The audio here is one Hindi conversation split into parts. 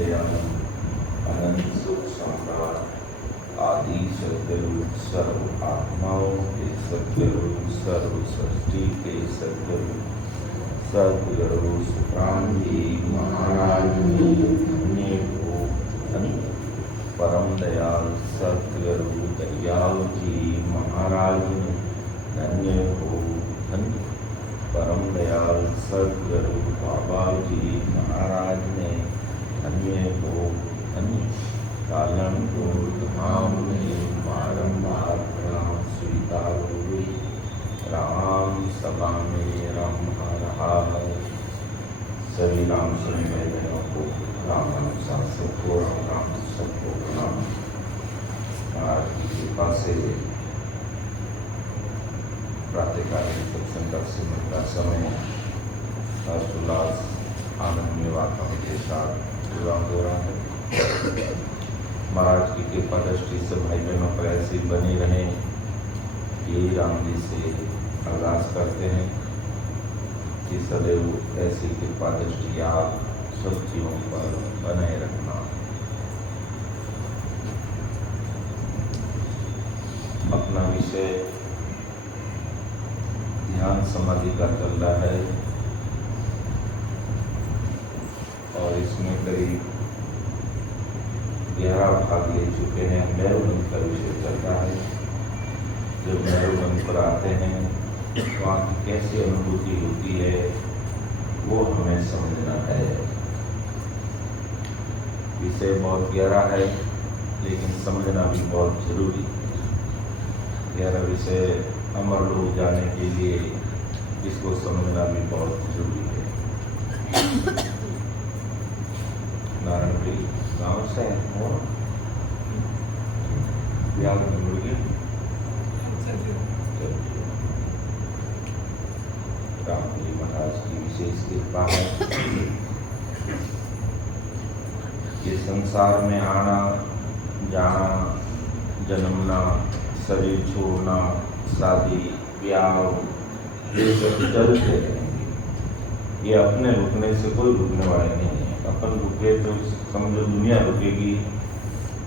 दयालु अनंत सुख सम्राट आदि सद्गुरु सर्व आत्माओं के सद्गुरु सर्व सृष्टि के सद्गुरु सद्गुरु सुखराम जी महाराज जी धन्य हो धन्य परम दयाल सद्गुरु दयाल जी महाराज ने धन्य हो धन्य परम दयाल सद्गुरु बाबा जी महाराज ने धन्य हो धन्य कालनपुर धाम में बारंबार प्रणाम स्वीकार हुए राम सभा में राम आ रहा है। सभी राम संवेदनों को राम शास्त्रों को राम सबको प्रणाम। महाराज की कृपा से प्रातःकालीन सत्संग का सिमरन का समय हर्षोल्लास आनंदमय वातावरण के साथ पूरा हो रहा है। महाराज की कृपा दृष्टि से भाई बहनों पर ऐसी बनी रहे, यही राम जी से अरदास करते हैं कि सदैव ऐसी कृपा दृष्टि आप सब जीवों पर बनाए रखना। अपना विषय ध्यान समाधि का चल रहा है और इसमें करीब 11 भाग ले चुके हैं। मेरुबंध का विषय चल रहा है। जब मेरुबंध पर आते हैं वहाँ की कैसी अनुभूति होती है वो हमें समझना है। विषय बहुत गहरा है लेकिन समझना भी बहुत जरूरी है। गहरा विषय अमर लोग जाने के लिए इसको समझना भी बहुत जरूरी है। नारायणपुरी गाँव से मुर्गी राम जी महाराज की विशेष कृपा है। ये संसार में आना जाना जन्मना शरीर छोड़ना शादी ब्याह ये सब चलते रहेंगे। ये अपने रुकने से कोई रुकने वाले नहीं है। अपन रुके तो समझो दुनिया रुकेगी,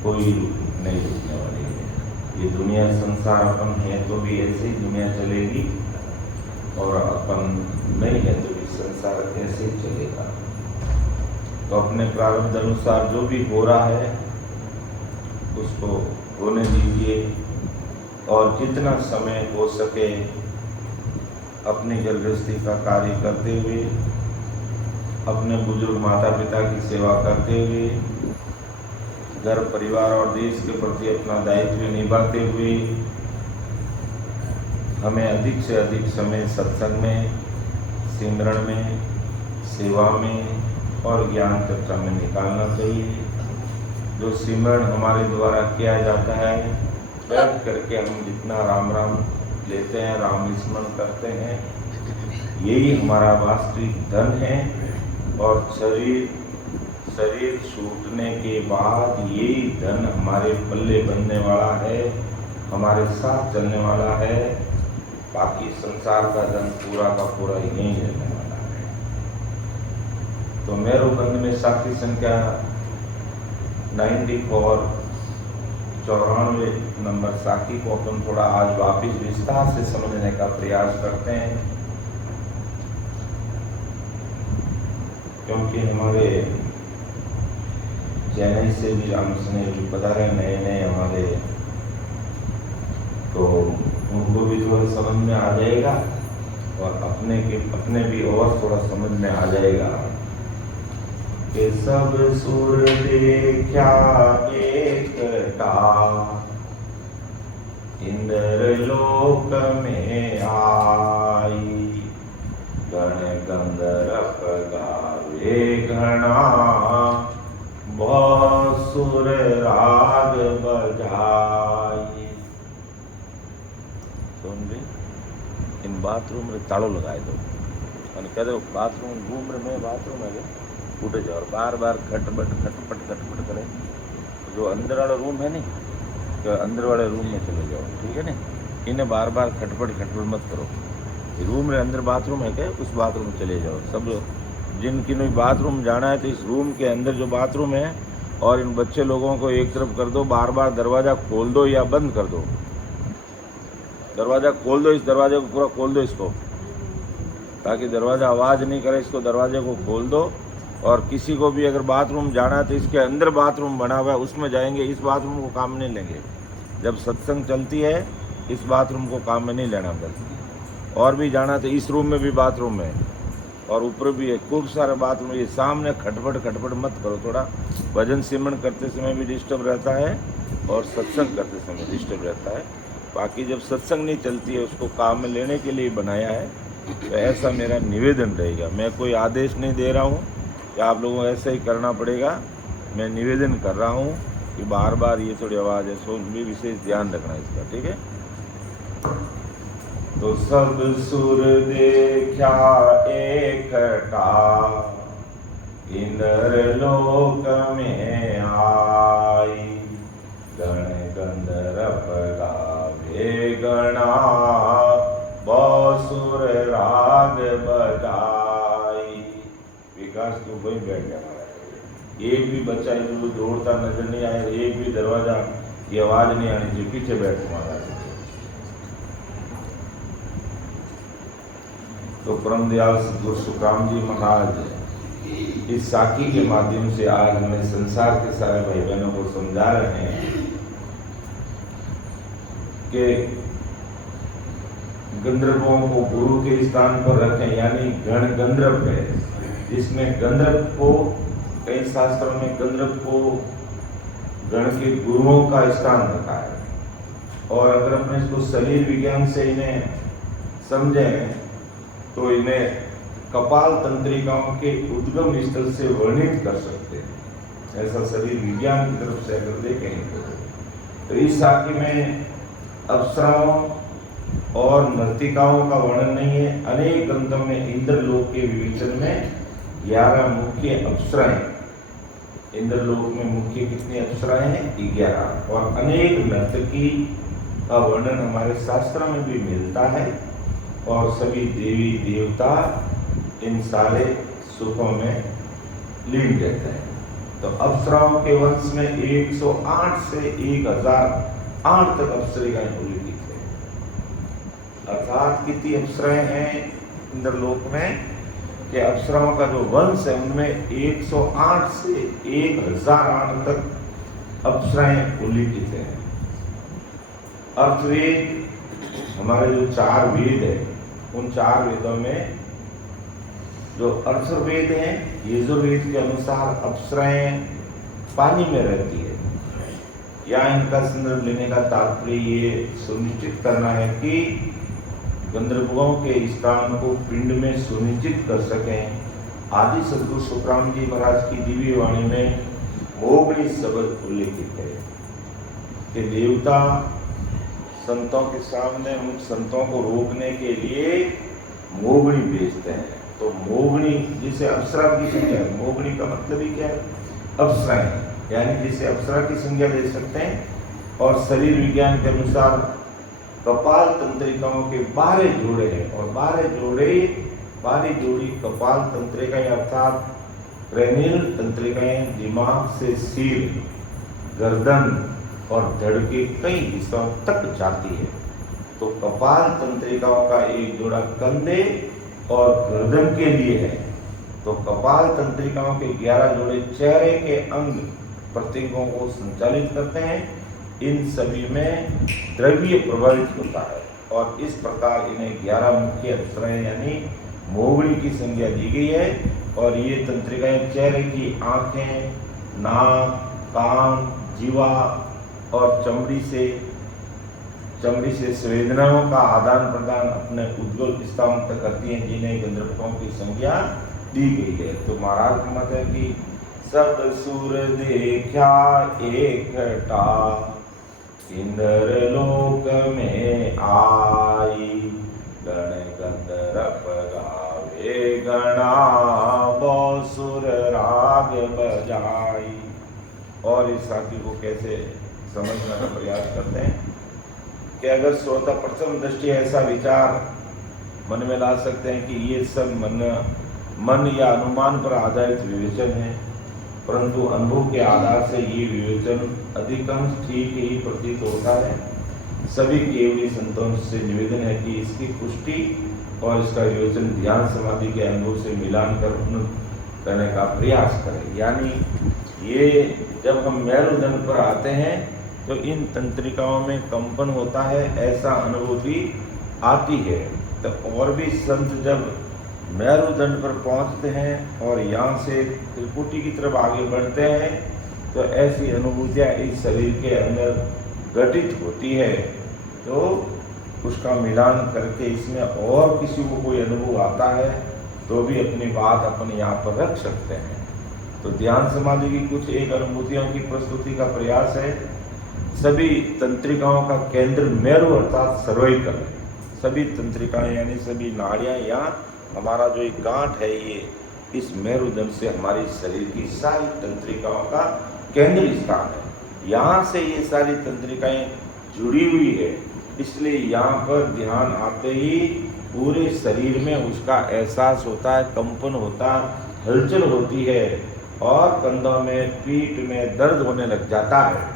कोई नहीं रुकने वाली है। ये दुनिया संसार अपन है तो भी ऐसे ही दुनिया चलेगी और अपन नहीं है तो भी संसार ऐसे ही चलेगा। तो अपने प्रारब्ध अनुसार जो भी हो रहा है उसको होने दीजिए और जितना समय हो सके अपनी गृहस्थी का कार्य करते हुए अपने बुजुर्ग माता पिता की सेवा करते हुए घर परिवार और देश के प्रति अपना दायित्व निभाते हुए हमें अधिक से अधिक समय सत्संग में सिमरन में सेवा में और ज्ञान चर्चा में निकालना चाहिए। जो सिमरन हमारे द्वारा किया जाता है बैठ करके हम जितना राम राम लेते हैं राम स्मरण करते हैं यही हमारा वास्तविक धन है। और शरीर छूटने के बाद यही धन हमारे पल्ले बनने वाला है, हमारे साथ चलने वाला है। बाकी संसार का धन पूरा का पूरा यहीं रहने वाला है। तो मेरुबंध में साथी संख्या 94 94 नंबर साखी को अपन थोड़ा आज वापिस विस्तार से समझने का प्रयास करते हैं, क्योंकि हमारे चेन्नई से भी रामस्नेह जी पधारे नए नए हमारे, तो उनको भी थोड़ा समझ में आ जाएगा और अपने भी और थोड़ा समझ में आ जाएगा कि सब सुर देखा एकटा इंद्र लोक में आई गण गंधर्व गावे घना बहुत सुर राग बजाई। सुन भी इन बाथरूम में ताड़ो लगाए दो और कह दो बाथरूम घूम रहे में बाथरूम है उठ जाओ और बार बार खटपट करें। जो अंदर वाला रूम है नहीं तो अंदर वाले रूम में चले जाओ, ठीक है ना। इन्हें बार बार खटपट मत करो। रूम में अंदर बाथरूम है क्या, उस बाथरूम में चले जाओ सब जिन किन्हीं बाथरूम जाना है तो इस रूम के अंदर जो बाथरूम है और इन बच्चे लोगों को एक तरफ कर दो, बार बार दरवाज़ा खोल दो या बंद कर दो। दरवाज़ा खोल दो, इस दरवाजे को पूरा खोल दो इसको, ताकि दरवाज़ा आवाज़ नहीं करे। इसको दरवाजे को खोल दो। और किसी को भी अगर बाथरूम जाना है तो इसके अंदर बाथरूम बना हुआ है उसमें जाएंगे, इस बाथरूम को काम नहीं लेंगे। जब सत्संग चलती है इस बाथरूम को काम में नहीं लेना। बस और भी जाना तो इस रूम में भी बाथरूम है और ऊपर भी है, खूब सारे बाथरूम। ये सामने खटपट मत करो, थोड़ा भजन सिमरन करते समय भी डिस्टर्ब रहता है और सत्संग करते समय डिस्टर्ब रहता है। बाकी जब सत्संग नहीं चलती है उसको काम में लेने के लिए बनाया है, तो ऐसा मेरा निवेदन रहेगा। मैं कोई आदेश नहीं दे रहा हूँ कि आप लोगों को ऐसा ही करना पड़ेगा। मैं निवेदन कर रहा हूँ कि बार बार ये थोड़ी आवाज़ है, सो भी विशेष ध्यान रखना इसका, ठीक है। तो सब सुर देखा एकटा, इंद्र लोक में आई, गण गंधर्व गावे गणा, बहुसुर राग बजाई। विकास तो वही बैठ गया, एक भी बच्चा इधर दौड़ता नजर नहीं आया, एक भी दरवाजा की आवाज नहीं आनी चाहिए, पीछे बैठ महाराज। तो परम दयाल सद्गुरु सुखराम जी महाराज इस साखी के माध्यम से आज हमें संसार के सारे भाई बहनों को समझा रहे हैं कि गंधर्वों को गुरु के स्थान पर रखें, यानी गण गंधर्व है, जिसमें गंधर्व को कई शास्त्रों में गंधर्व को गण के गुरुओं का स्थान रखा है। और अगर अपने इसको शरीर विज्ञान से इन्हें समझें तो इन्हें कपाल तंत्रिकाओं के उद्गम स्थल से वर्णित कर सकते हैं। ऐसा शरीर विज्ञान की तरफ से अगर देखें तो इस साखी में अप्सराओं और नर्तिकाओं का वर्णन नहीं है। अनेक ग्रंथों में इंद्रलोक के विवेचन में 11 मुख्य अप्सराएं, इंद्रलोक में मुख्य कितनी अप्सराएं हैं? 11। और अनेक नर्तकी का वर्णन हमारे शास्त्रों में भी मिलता है और सभी देवी देवता इन सारे सुखों में लीन रहते हैं। तो अप्सराओं के वंश में 108 से 1008 तक अप्सरिकाएं उल्लेखित है। अर्थात कितनी अप्सराएं हैं इंद्रलोक में कि अप्सराओं का जो वंश है उनमें 108 से 1008 तक अप्सराएं उल्लेखित है। अर्थवेद हमारे जो 4 वेद है, उन 4 वेदों में जो अर्थवेद है, यजुर्वेद के अनुसार अप्सराएं पानी में रहती है। या इनका संदर्भ लेने का तात्पर्य ये सुनिश्चित करना है कि गंधर्वों के स्थान को पिंड में सुनिश्चित कर सकें। आदि सद्गुरु सुखराम जी महाराज की दिव्य वाणी में मोगनी शब्द उल्लेखित है कि देवता संतों के सामने उन संतों को रोकने के लिए मोगनी भेजते हैं। तो मोगनी जिसे अप्सरा की संज्ञा, मोगनी का मतलब ही क्या है? अप्सराएं, यानी जिसे अप्सरा की संज्ञा दे सकते हैं। और शरीर विज्ञान के अनुसार कपाल तंत्रिकाओं के 12 जोड़े हैं और 12 जोड़ी कपाल तंत्रिकाएं अर्थात रेनिल तंत्रिकाएं दिमाग से सिर, गर्दन और धड़ के कई हिस्सों तक जाती है। तो कपाल तंत्रिकाओं का एक जोड़ा कंधे और गर्दन के लिए है। तो कपाल तंत्रिकाओं के 11 जोड़े चेहरे के अंग प्रत्यंगों को संचालित करते हैं। इन सभी में द्रव्य प्रभावित होता है और इस प्रकार इन्हें 11 मुख्य अप्सराएं यानी मोगनी की संज्ञा दी गई है। और ये तंत्रिकाएं चेहरे की आंखें, नाक, कान, जीवा और चमड़ी से संवेदनाओं का आदान प्रदान अपने उज्ज्वल स्थान तक करती हैं, जिन्हें गंधर्वों की संज्ञा दी गई है। तो महाराज का मत है कि सब सुर देखा एकटा, इंद्र लोक में आई, गण गंधर्व गावे गणा, बहुसुर राग बजाई। और इस साथी को कैसे समझने का प्रयास करते हैं कि अगर श्रोता प्रथम दृष्टि ऐसा विचार मन में ला सकते हैं कि ये सब मन मन या अनुमान पर आधारित विवेचन है, परंतु अनुभव के आधार से ये विवेचन अधिकांश ठीक ही प्रतीत होता है। सभी केवली संतों से निवेदन है कि इसकी पुष्टि और इसका विवेचन ध्यान समाधि के अनुभव से मिलान करने का प्रयास करें। यानी ये जब हम मेरुदंड पर आते हैं तो इन तंत्रिकाओं में कंपन होता है, ऐसा अनुभूति आती है। तो और भी संत जब मेरुदंड पर पहुंचते हैं और यहाँ से त्रिपुटी की तरफ आगे बढ़ते हैं तो ऐसी अनुभूतियाँ इस शरीर के अंदर घटित होती है। तो उसका मिलान करके इसमें और किसी को कोई अनुभव आता है तो भी अपनी बात अपने यहाँ पर रख सकते हैं। तो ध्यान समाधि की कुछ एक अनुभूतियों की प्रस्तुति का प्रयास है। सभी तंत्रिकाओं का केंद्र मेरु अर्थात सर्वाइकल, सभी तंत्रिकाएं यानी सभी नाड़ियाँ, यहाँ हमारा जो एक गांठ है ये इस मेरुदंड से हमारी शरीर की सारी तंत्रिकाओं का केंद्रीय स्थान है। यहाँ से ये सारी तंत्रिकाएं जुड़ी हुई है, इसलिए यहाँ पर ध्यान आते ही पूरे शरीर में उसका एहसास होता है, कंपन होता, हलचल होती है और कंधों में, पीठ में दर्द होने लग जाता है।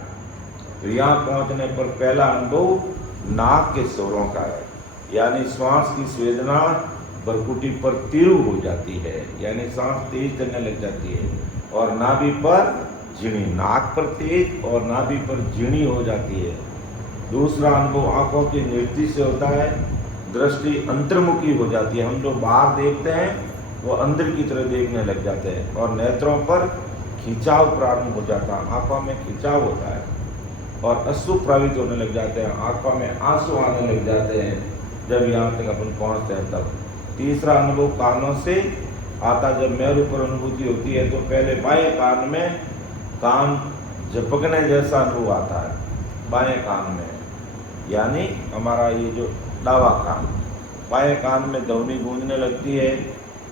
तो यहाँ पहुँचने पर पहला अनुभव नाक के स्वरों का है, यानी श्वास की संवेदना भ्रुकुटी पर तीव्र हो जाती है, यानी सांस तेज चलने लग जाती है और नाभि पर झिणी, नाक पर तेज और नाभि पर झिणी हो जाती है। दूसरा अनुभव आंखों की निवृत्ति से होता है, दृष्टि अंतर्मुखी हो जाती है। हम जो बाहर देखते हैं वो अंदर की तरह देखने लग जाते हैं और नेत्रों पर खिंचाव प्रारंभ हो जाता है, आंखों में खिंचाव होता है और अश्रु प्रवाहित होने लग जाते हैं, आंखों में आंसू आने लग जाते हैं जब यहाँ तक अपन पहुँचते हैं तब। तीसरा अनुभव कानों से आता, जब मेरु पर अनुभूति होती है तो पहले बाएं कान में कान झपकने जैसा अनुभव आता है, बाएं कान में, यानी हमारा ये जो दावा कान, बाएं कान में ध्वनि गूंजने लगती है,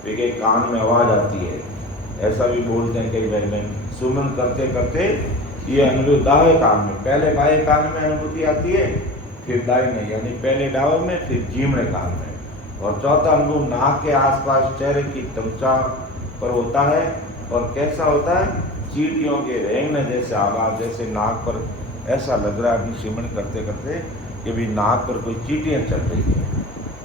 फिर एक कान में आवाज़ आती है, ऐसा भी बोलते हैं कई भाई बहन। सुमन करते करते ये अनुभव दावे कान में, पहले बाएं कान में अनुभूति आती है, फिर दाहिने यानी पहले दावे में, फिर जीमड़े कान में। और चौथा अनुभव नाक के आसपास चेहरे की त्वचा पर होता है और कैसा होता है, चींटियों के रेंगने जैसे आवाज़, जैसे नाक पर ऐसा लग रहा है कि सिमरण करते करते कि भी नाक पर कोई चींटियाँ चल रही है।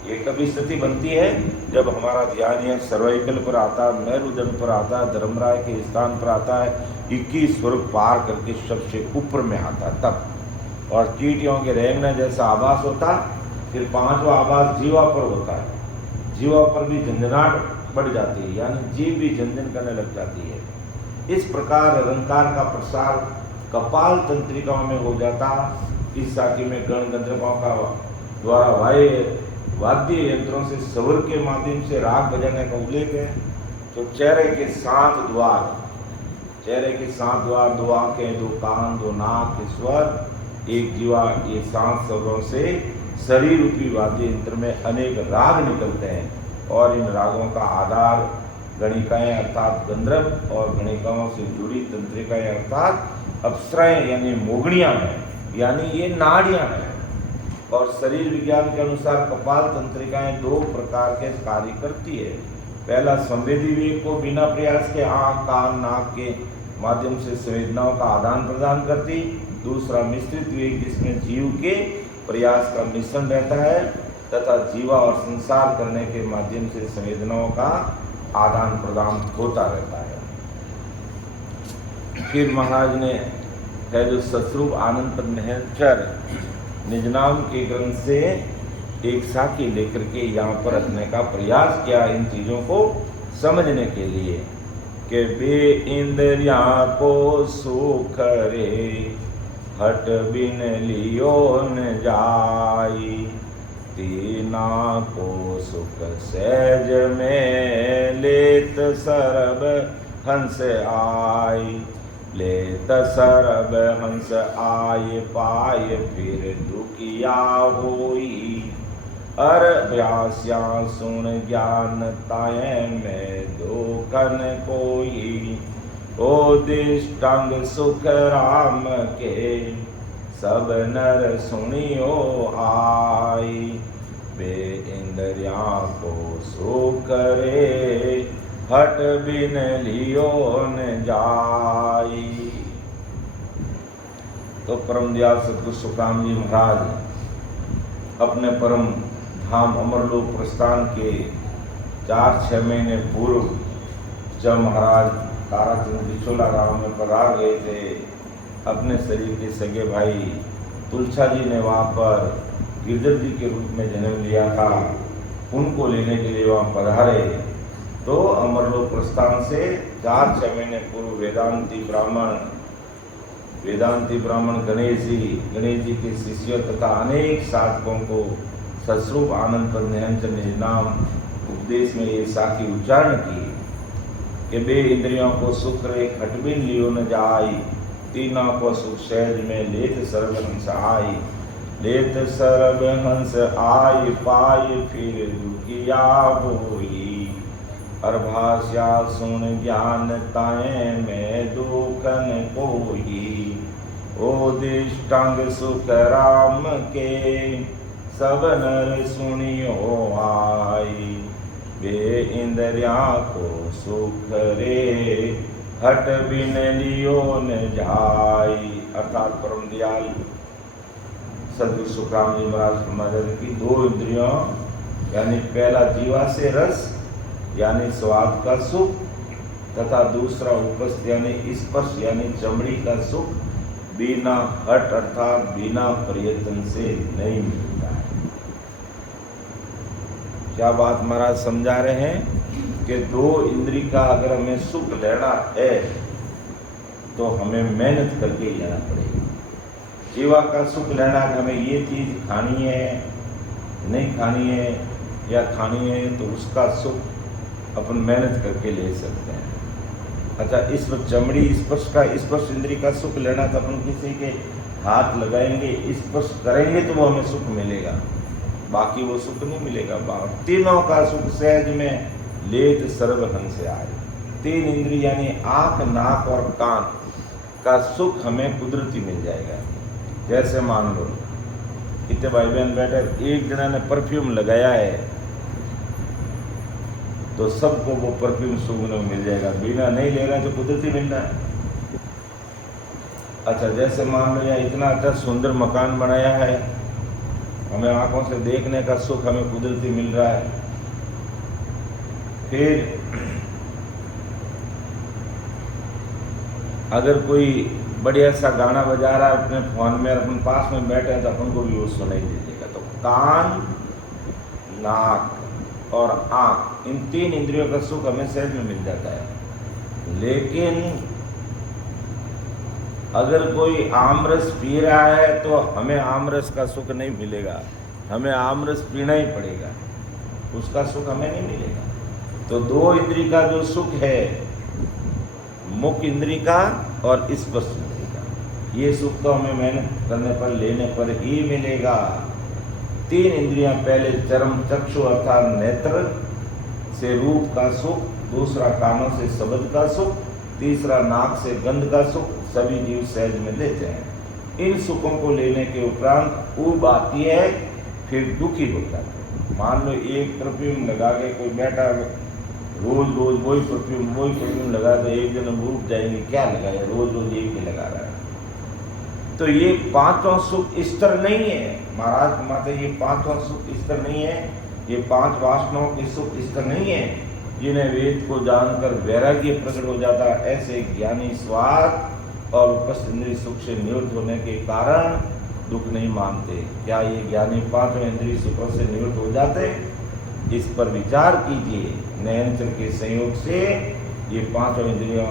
ये कभी स्थिति बनती है जब हमारा ध्यान यह सर्वाइकल पर आता है, मेरुदंड पर आता है, धर्मराय के स्थान पर आता है, 21 स्वरूप पार करके सबसे ऊपर में आता है तब, और चींटियों के रेंगने जैसा आवाज़ होता। फिर पांचवा आवाज़ जीवा पर होता है, जीवा पर भी झंझनाहट बढ़ जाती है, यानी जीभ भी झंझन करने लग जाती है। इस प्रकार रंकार का प्रसार कपाल तंत्रिकाओं में हो जाता। इस साखी में गण गंधर्वों का द्वारा वाद्य यंत्रों से स्वर के माध्यम से राग बजाने का उल्लेख है। तो चेहरे के 7 द्वार, चेहरे के 7 द्वार, 2 आंखें, 2 कान, 2 नाक, स्वर, 1 जीवा, ये 7 स्वरों से शरीर रूपी वाद्य यंत्र में अनेक राग निकलते हैं और इन रागों का आधार गणिकाएं अर्थात गंधर्व और गणिकाओं से जुड़ी तंत्रिकाएं अर्थात अप्सराएं यानी मोगड़ियां हैं, यानी ये नाड़ियां हैं। और शरीर विज्ञान के अनुसार कपाल तंत्रिकाएं 2 प्रकार के कार्य करती है। पहला संवेदी वेग को बिना प्रयास के आँख, कान, नाक के माध्यम से संवेदनाओं का आदान प्रदान करती। दूसरा मिश्रित वेग जिसमें जीव के प्रयास का मिश्रण रहता है तथा जीवा और संसार करने के माध्यम से संवेदनाओं का आदान प्रदान होता रहता है। फिर महाराज ने है जो सतरूप आनंद पद महचर निज नाम के ग्रंथ से एक साखी लेकर के यहाँ पर रखने का प्रयास किया इन चीज़ों को समझने के लिए कि बे इंद्रिया को सुख रे हट बिन लियो न जाई, तीना को सुख सहज में लेत सरब हंस आई, लेत सरब हंस आय पाय फिर दुखिया होई, अर व्यास्या सुन ज्ञान ताय में दोकन कोई, ओदिष्टांग सुख राम के सब नर सुनियो आई, बे इंद्रिया को सुख रे हट बिन लियो न जाई। तो परम दयाल सतगुरु सुखराम जी महाराज अपने परम धाम अमरलोक प्रस्थान के 4-6 महीने पूर्व जब महाराज ताराचंद बिछोला गांव में पधार गए थे, अपने शरीर के सगे भाई तुलसा जी ने वहाँ पर गिरधर जी के रूप में जन्म लिया था, उनको लेने के लिए वहाँ पधारे। तो अमरलोक प्रस्थान से 4-6 महीने पूर्व वेदांती ब्राह्मण गणेश जी के शिष्यों तथा अनेक साधकों को सस्वरूप आनंद पर निरंजन निज नाम उपदेश में ये साखी उच्चारण की कि बे इंद्रियों को सुख रे खटबिन लियो न जाई, तीनों को सुख सहज में लेत सर्वहंस आई, लेत सर्वहंस आई पाई फिर दुखिया होई, अरभाष्या सुन ज्ञान ताए में दुखन कोई, ओ दिष्टांग सुख राम के सब नर सुनियो आई, वे इंद्रिया को सुख रे हट बिन लियो न जाई। अर्थात परम दयाल सदगुरु सुखराम जी महाराज फरमाते की 2 इंद्रियों यानी पहला जीवा से रस यानी स्वाद का सुख तथा दूसरा उपस्थ यानी स्पर्श यानी चमड़ी का सुख बिना हट अर्थात बिना प्रयत्न से नहीं मिलता है। क्या बात महाराज समझा रहे हैं कि 2 इंद्री का अगर हमें सुख लेना है तो हमें मेहनत करके ही लेना पड़ेगा। जीवा का सुख लेना है, हमें ये चीज खानी है नहीं खानी है या खानी है तो उसका सुख अपन मेहनत करके ले सकते हैं। अच्छा, इस चमड़ी स्पर्श इंद्री का सुख लेना तो अपन किसी के हाथ लगाएंगे स्पर्श करेंगे तो वो हमें सुख मिलेगा, बाकी वो सुख नहीं मिलेगा। तीनों का सुख सहज में लेत सर्वहंस आए। 3 इंद्री यानी आंख नाक और कान का सुख हमें कुदरती मिल जाएगा। जैसे मान लो इतने भाई बहन बैठे, एक जना ने परफ्यूम लगाया है तो सबको वो परफ्यूम सूंघने को मिल जाएगा, बिना नहीं ले रहा है तो कुदरती मिल रहा है। अच्छा, जैसे मान लो या इतना अच्छा सुंदर मकान बनाया है, हमें आंखों से देखने का सुख हमें कुदरती मिल रहा है। फिर अगर कोई बढ़िया सा गाना बजा रहा है अपने फोन में, अपन पास में बैठे हैं तो अपन को भी वो सुनाई दीजिएगा। तो कान, नाक और आंख, इन 3 इंद्रियों का सुख हमें सहज में मिल जाता है। लेकिन अगर कोई आमरस पी रहा है तो हमें आमरस का सुख नहीं मिलेगा, हमें आमरस पीना ही पड़ेगा, उसका सुख हमें नहीं मिलेगा। तो 2 इंद्री का जो सुख है, मुख इंद्री का और स्पर्श इंद्री का, ये सुख तो हमें मेहनत करने पर लेने पर ही मिलेगा। 3 इंद्रियां, पहले चर्म चक्षु अर्थात नेत्र से रूप का सुख, दूसरा कानों से शब्द का सुख, तीसरा नाक से गंध का सुख सभी जीव सहज में लेते हैं। इन सुखों को लेने के उपरांत ऊब आती है, फिर दुखी हो जाता है। मान लो एक परफ्यूम लगा के कोई बैठा रोज वही परफ्यूम लगा तो एक दिन ऊब जाएंगे, क्या लगाया, रोज एक ही लगा रहा है। तो ये 5 सुख स्तर नहीं है महाराज माता, ये 5 सुख स्तर नहीं है, ये 5 वासनाओं के सुख स्तर नहीं है जिन्हें वेद को जानकर वैराग्य प्रकट हो जाता। ऐसे ज्ञानी स्वार्थ और उपस्थ इंद्रिय सुख से निवृत्त होने के कारण दुख नहीं मानते। क्या ये ज्ञानी 5 इंद्रिय सुखों से निवृत्त हो जाते? इस पर विचार कीजिए। नयनचर के संयोग से ये 5 इंद्रियों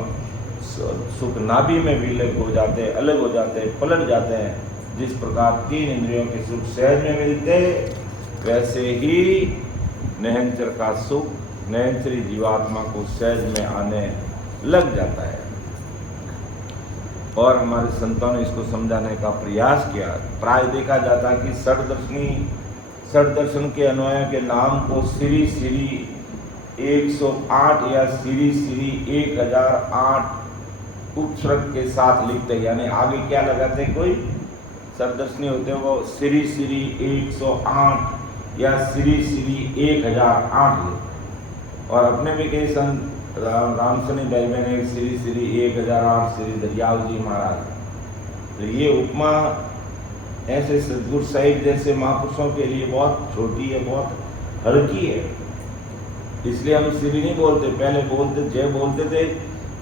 सुख नाभि में विलय हो जाते हैं, अलग हो जाते हैं, पलट जाते हैं। जिस प्रकार 3 इंद्रियों के सुख सहज में मिलते, वैसे ही नयनचर का सुख नयनचरी जीवात्मा को सहज में आने लग जाता है। और हमारे संतों ने इसको समझाने का प्रयास किया। प्राय देखा जाता है कि षड दर्शन के अन्वयों के नाम को श्री 108 या श्री 1008 उपसर्ग के साथ लिखते हैं, यानी आगे क्या लगाते हैं, कोई षडदर्शनी होते हैं वो श्री 108 या श्री 1008 लिखते। और अपने भी कई संत राम शनि दैव ने श्री श्री 1008 श्री दरियाव जी महाराज। तो ये उपमा ऐसे सदगुरु साहिब जैसे महापुरुषों के लिए बहुत छोटी है, बहुत हल्की है, इसलिए हम श्री नहीं बोलते। पहले बोलते जय बोलते थे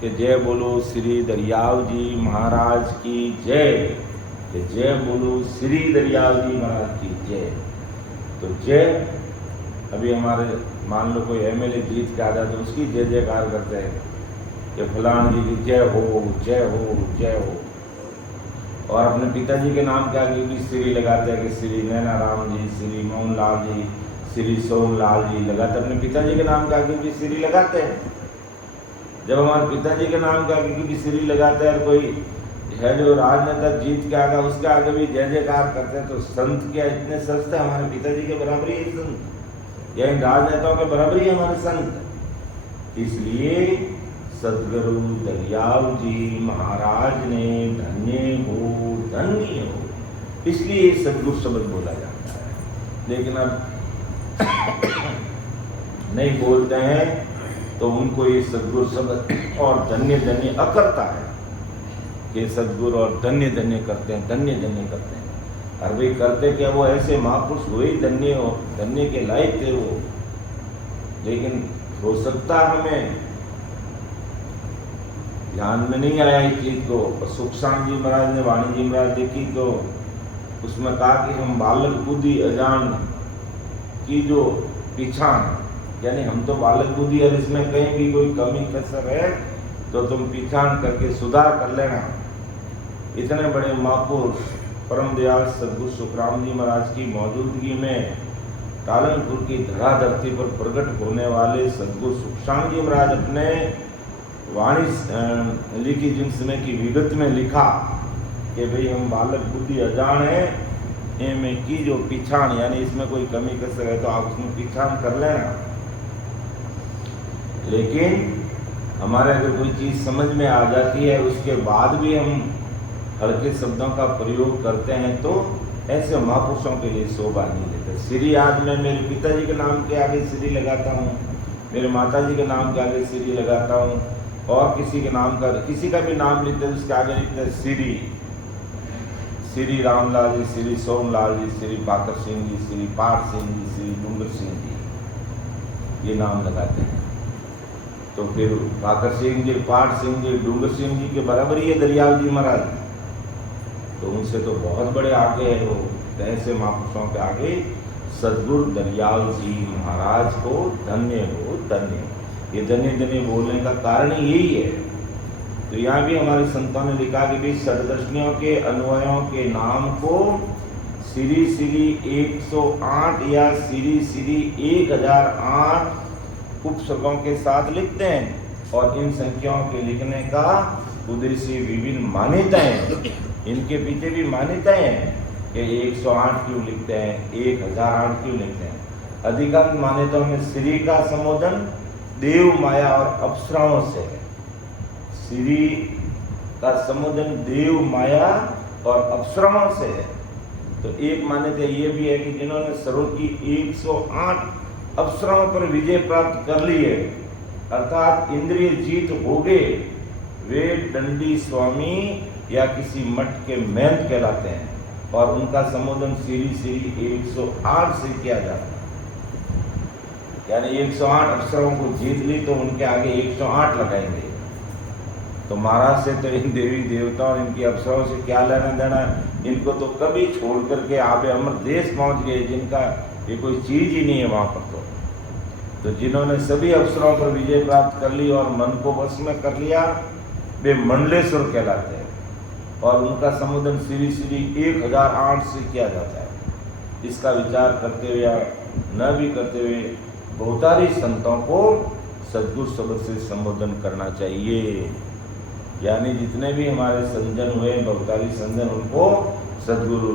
कि जय बोलो श्री दरियाव जी महाराज की जय, कि जय बोलो श्री दरियाव जी महाराज की जय। तो जय, अभी हमारे मान लो कोई एमएलए जीत के आ जाए तो उसकी जय जयकार करते हैं कि फलान जी की जय हो जय हो जय हो। और अपने पिताजी के नाम के आगे भी श्री लगाते हैं कि श्री नैना राम जी, श्री मोहन लाल जी, श्री सोमलाल जी लगाते, अपने पिताजी के नाम के आगे भी श्री लगाते हैं। जब हमारे पिताजी के नाम के आगे भी श्री लगाते हैं और कोई है जो राजनेता जीत के आगा उसके आगे भी जय जयकार करते हैं, तो संत क्या इतने सस्ते, हमारे पिताजी के बराबर ही संत, या इन राजनेताओं के बराबर ही हमारे संत। इसलिए सदगुरु दरियाव जी महाराज ने धन्य हो, इसलिए सदगुरु शब्द बोला जाता है। लेकिन अब नहीं बोलते हैं तो उनको ये सदगुरु शब्द और धन्य धन्य अकरता है कि सदगुरु और धन्य धन्य करते हैं, धन्य धन्य करते हैं। और भाई करते क्या, वो ऐसे महापुरुष हुए धन्य हो, धन्य के लायक थे वो। लेकिन हो सकता हमें ध्यान में नहीं आया इस चीज को। सुखसांग जी महाराज ने वाणी जी महाराज देखी तो उसमें कहा कि हम बालक बुद्धि अजान की जो पिछान, यानी हम तो बालक बुद्धि और इसमें कहीं भी कोई कमी कसर है तो तुम पिछान करके सुधार कर लेना। इतने बड़े महापुरुष परम दयाल सदगुरु सुखराम जी महाराज की मौजूदगी में टालनपुर की धरा धरती पर प्रकट होने वाले सदगुरु सुखसांग जी महाराज अपने वाणी लिखी जिनमें की विगत में लिखा कि भाई हम बालक बुद्धि अजान है, इनमें की जो पिछाण, यानी इसमें कोई कमी कसर है तो आप उसमें पिछाण कर लेना। लेकिन हमारे अगर कोई चीज़ समझ में आ जाती है उसके बाद भी हम हल्के शब्दों का प्रयोग करते हैं तो ऐसे महापुरुषों के लिए शोभा नहीं देते। श्री आज मैं मेरे पिताजी के नाम के आगे श्री लगाता हूँ, मेरे माताजी के नाम के आगे श्री लगाता हूँ, और किसी के नाम का किसी का भी नाम लिखते हैं उसके आगे लिखते हैं श्री, श्री रामलाल जी, श्री सोमलाल जी, श्री बाकर सिंह जी, श्री पाठ सिंह जी, श्री डूंगर सिंह जी, ये नाम लगाते हैं। तो फिर बाकर सिंह जी, पाठ सिंह जी, डूंगर सिंह जी के बराबर ही है दरियाव जी महाराज, तो उनसे तो बहुत बड़े आगे है वो। ऐसे महापुरुषों के आगे सदगुरु दरियाव जी महाराज को धन्य हो, धन्य। ये धन्य धन्य बोलने का कारण यही है। तो यहाँ भी हमारे संतों ने लिखा कि भी षड्दर्शनियों के अन्वयों के नाम को श्री श्री 108 या श्री श्री 1008 उपसर्गों के साथ लिखते हैं, और इन संख्याओं के लिखने का उद्देश्य विभिन्न मान्यताएं, इनके पीछे भी मान्यताएं हैं कि 108 क्यों लिखते हैं, 1008 क्यों लिखते हैं। अधिकांश मान्यताओं में श्री का संबोधन देव माया और अप्सराओं से है। श्री का संबोधन देव माया और अप्सराओं से है। तो एक मान्यता ये भी है कि जिन्होंने सर्व की 108 अप्सराओं पर विजय प्राप्त कर ली है, अर्थात इंद्रिय जीत हो गए, वे दंडी स्वामी या किसी मठ के महंत कहलाते हैं, और उनका संबोधन श्री श्री 108 से किया जाता है। यानी 108 अप्सरों को जीत ली तो उनके आगे 108 लगाएंगे। तो महाराज से तो इन देवी देवताओं और इनकी अप्सरों से क्या लेना देना, इनको तो कभी छोड़ करके आप अमर देश पहुंच गए, जिनका ये कोई चीज ही नहीं है वहां पर। तो जिन्होंने सभी अप्सरों पर विजय प्राप्त कर ली और मन को वश में कर लिया, वे मंडलेश्वर कहलाते हैं, और उनका संबोधन श्री श्री 1008 से किया जाता है। इसका विचार करते हुए या न भी करते हुए बहुतारी संतों को सद्गुरु शब्द से संबोधन करना चाहिए। यानी जितने भी हमारे संजन हुए बहुतारी संजन, उनको सद्गुरु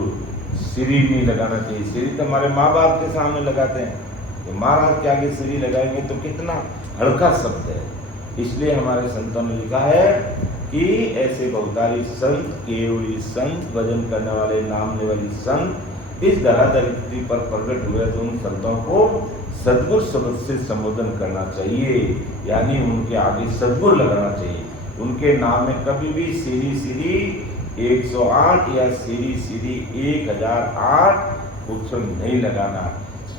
श्री नहीं लगाना चाहिए। श्री तो हमारे माँ बाप के सामने लगाते हैं, तो महाराज के आगे श्री लगाएंगे तो कितना हल्का शब्द है। इसलिए हमारे संतों ने लिखा है कि ऐसे बहुतारी संत, केवली संत, भजन करने वाले, नाम वाली संत इस धरा धरती पर प्रकट हुए, तो उन संतों को सद्गुर शब्द से संबोधन करना चाहिए, यानी उनके आगे सद्गुर लगाना चाहिए। उनके नाम में कभी भी सीधी सीधी 108 या सीधी सीधी 1008 कुछ नहीं लगाना।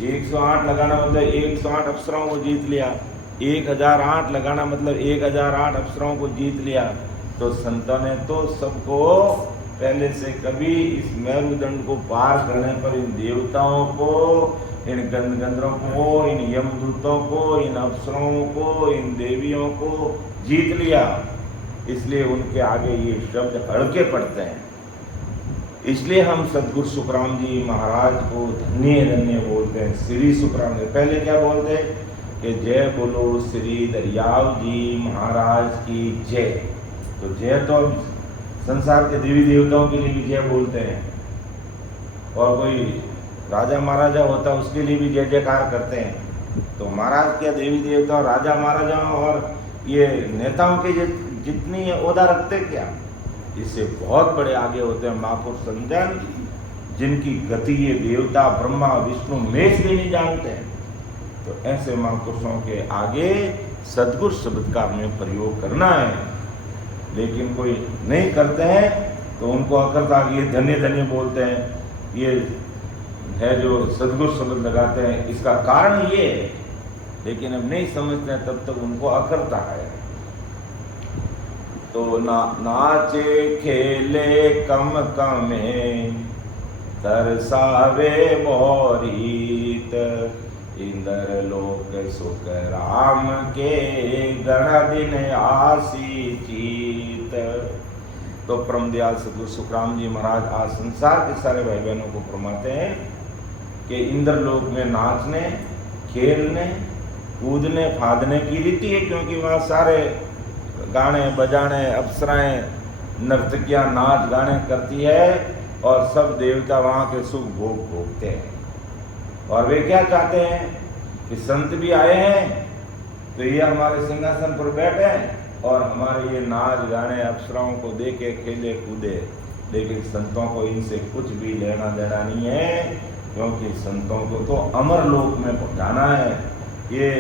108 लगाना मतलब 108 अप्सराओं को जीत लिया, 1008 लगाना मतलब 1008 अप्सराओं को जीत लिया। तो संतों ने तो सबको पहले से कभी इस मेरुदंड को पार करने पर इन देवताओं को, इन गंधर्वों को, इन यमदूतों को, इन अप्सरों को, इन देवियों को जीत लिया। इसलिए उनके आगे ये शब्द हल्के पड़ते हैं। इसलिए हम सद्गुरु सुखराम जी महाराज को धन्य धन्य बोलते हैं। श्री सुखराम जी पहले क्या बोलते हैं कि जय बोलो श्री दरियाव जी महाराज की जय। तो जय तो संसार के देवी देवताओं के लिए भी जय बोलते हैं, और कोई राजा महाराजा होता है उसके लिए भी जय जयकार करते हैं। तो महाराज क्या देवी देवता और राजा महाराजाओं और ये नेताओं के जितनी ओहदा रखते क्या, इससे बहुत बड़े आगे होते हैं महापुरुष संजन, जिनकी गति ये देवता ब्रह्मा विष्णु महेश भी नहीं जानते हैं। तो ऐसे महापुरुषों के आगे सद्गुरु शब्द का हमें प्रयोग करना है। लेकिन कोई नहीं करते हैं तो उनको अकर्ता ये धन्य धन्य बोलते हैं। ये है जो सद्गुरु शब्द लगाते हैं, इसका कारण ये है, लेकिन अब नहीं समझते हैं तब तक उनको अकर्ता है। तो नाचे खेले कम कमे तरसावे मोरीत, इंद्र लोक सुख राम के गण दिन आसी जीत। तो परमदयाल सद्गुरु सुखराम जी महाराज आज संसार के सारे भाई बहनों को फरमाते हैं कि इंद्र लोक में नाचने, खेलने, कूदने, फादने की रीति है, क्योंकि वहाँ सारे गाने बजाने, अप्सराएं, नर्तकियां नाच गाने करती है और सब देवता वहाँ के सुख भोग भोगते हैं। और वे क्या चाहते हैं कि संत भी आए हैं तो ये हमारे सिंहासन पर बैठे और हमारे ये नाच गाने अप्सराओं को देखे खेले कूदे। लेकिन संतों को इनसे कुछ भी लेना देना नहीं है, क्योंकि संतों को तो अमर लोक में पहुंचाना है। ये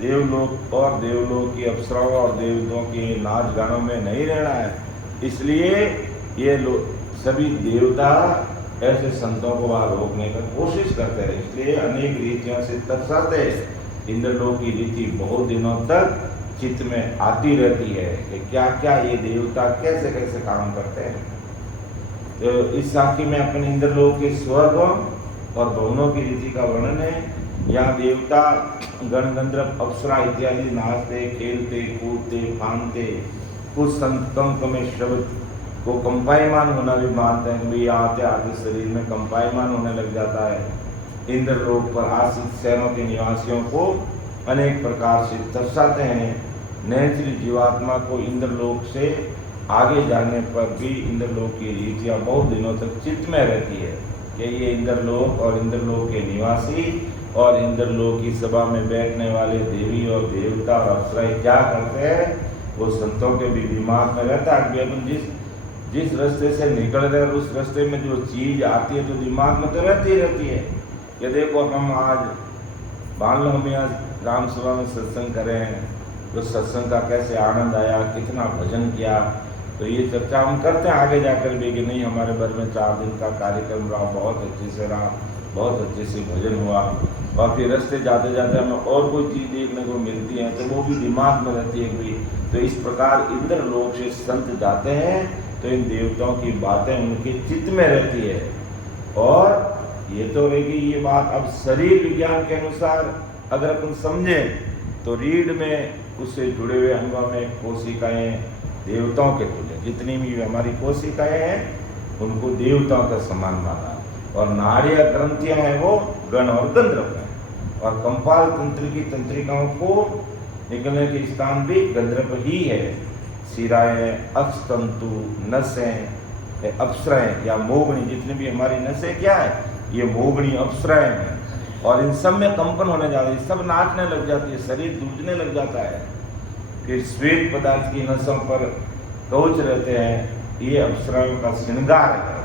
देवलोक और देवलोक की अप्सराओं और देवताओं के नाच गानों में नहीं रहना है। इसलिए ये सभी देवता ऐसे संतों को वहाँ रोकने का कोशिश करते हैं, इसलिए अनेक रीतियों से तरसाते। इंद्रलोक की रीति बहुत दिनों तक चित्त में आती रहती है कि क्या क्या ये देवता कैसे कैसे काम करते हैं। तो इस साखी में अपने इंद्रलोक के स्वर्गों और भवनों की रीति का वर्णन है। यहाँ देवता गण गंधर्व अप्सरा इत्यादि नाचते, खेलते, कूदते, फानते। कुछ संत कम में शब्द को कंपायमान होना भी मानते हैं, भी आते आते शरीर में कंपायमान होने लग जाता है। इंद्रलोक पर आश्रित शहरों के निवासियों को अनेक प्रकार से तरसाते हैं। नैतिक जीवात्मा को इंद्रलोक से आगे जाने पर भी इंद्रलोक की रीतियाँ बहुत दिनों तक चित्त में रहती है कि ये इंद्रलोक और इंद्रलोक के निवासी और इंद्रलोक की सभा में बैठने वाले देवी और देवता और अप्सराएं क्या करते हैं, वो संतों के भी दिमाग में रहता है कि अपन जिस रास्ते से निकल रहे हैं उस रास्ते में जो चीज आती है तो दिमाग में तो रहती है। ये देखो हम आज मान लो हम यहाँ राम सभा में सत्संग करें, तो सत्संग का कैसे आनंद आया, कितना भजन किया, तो ये चर्चा हम करते हैं आगे जाकर भी कि नहीं हमारे घर में 4 दिन का कार्यक्रम रहा, बहुत अच्छे से रहा, बहुत अच्छे से भजन हुआ। और फिर रास्ते जाते जाते हमें और कोई चीज़ देखने को मिलती है तो वो भी दिमाग में रहती है भी। तो इस प्रकार इंद्र लोक से संत जाते हैं तो इन देवताओं की बातें उनके चित्त में रहती है। और ये तो रहेगी ये बात। अब शरीर विज्ञान के अनुसार अगर अपन समझें तो रीढ़ में उससे जुड़े हुए अंगों में कोशिकाएं देवताओं के तुल्य, जितनी भी हमारी कोशिकाएं हैं उनको देवताओं का समान माना। और नाड़ियाँ ग्रंथियाँ हैं वो गण और गंधर्व हैं। और कंपाल तंत्र की तंत्रिकाओं को निकलने के स्थान भी गंधर्व ही है। सिराएं, अक्षतंतु, नसें, अप्सराएं या मोगनी, जितनी भी हमारी नसें क्या है, ये मोगनी अप्सराएं हैं। और इन सब में कंपन होने जाती है, सब नाचने लग जाती है, शरीर दूधने लग जाता है। फिर श्वेत पदार्थ की नसों पर कवच रहते हैं, ये अप्सराओं का श्रृंगार है।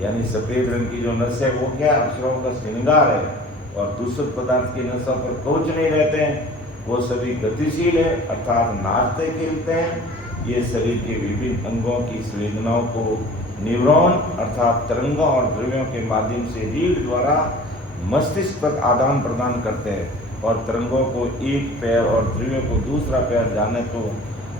यानी सफेद रंग की जो नस है वो क्या अप्सराओं का श्रृंगार है। और दूषित पदार्थ की नशा पर कोच नहीं रहते हैं। वो सभी गतिशील है अर्थात नाचते खेलते हैं। ये शरीर के विभिन्न अंगों की संवेदनाओं को न्यूरॉन अर्थात तरंगों और द्रव्यों के माध्यम से रीढ़ द्वारा मस्तिष्क तक आदान प्रदान करते हैं और तरंगों को एक पैर और द्रव्यों को दूसरा पैर जाने तो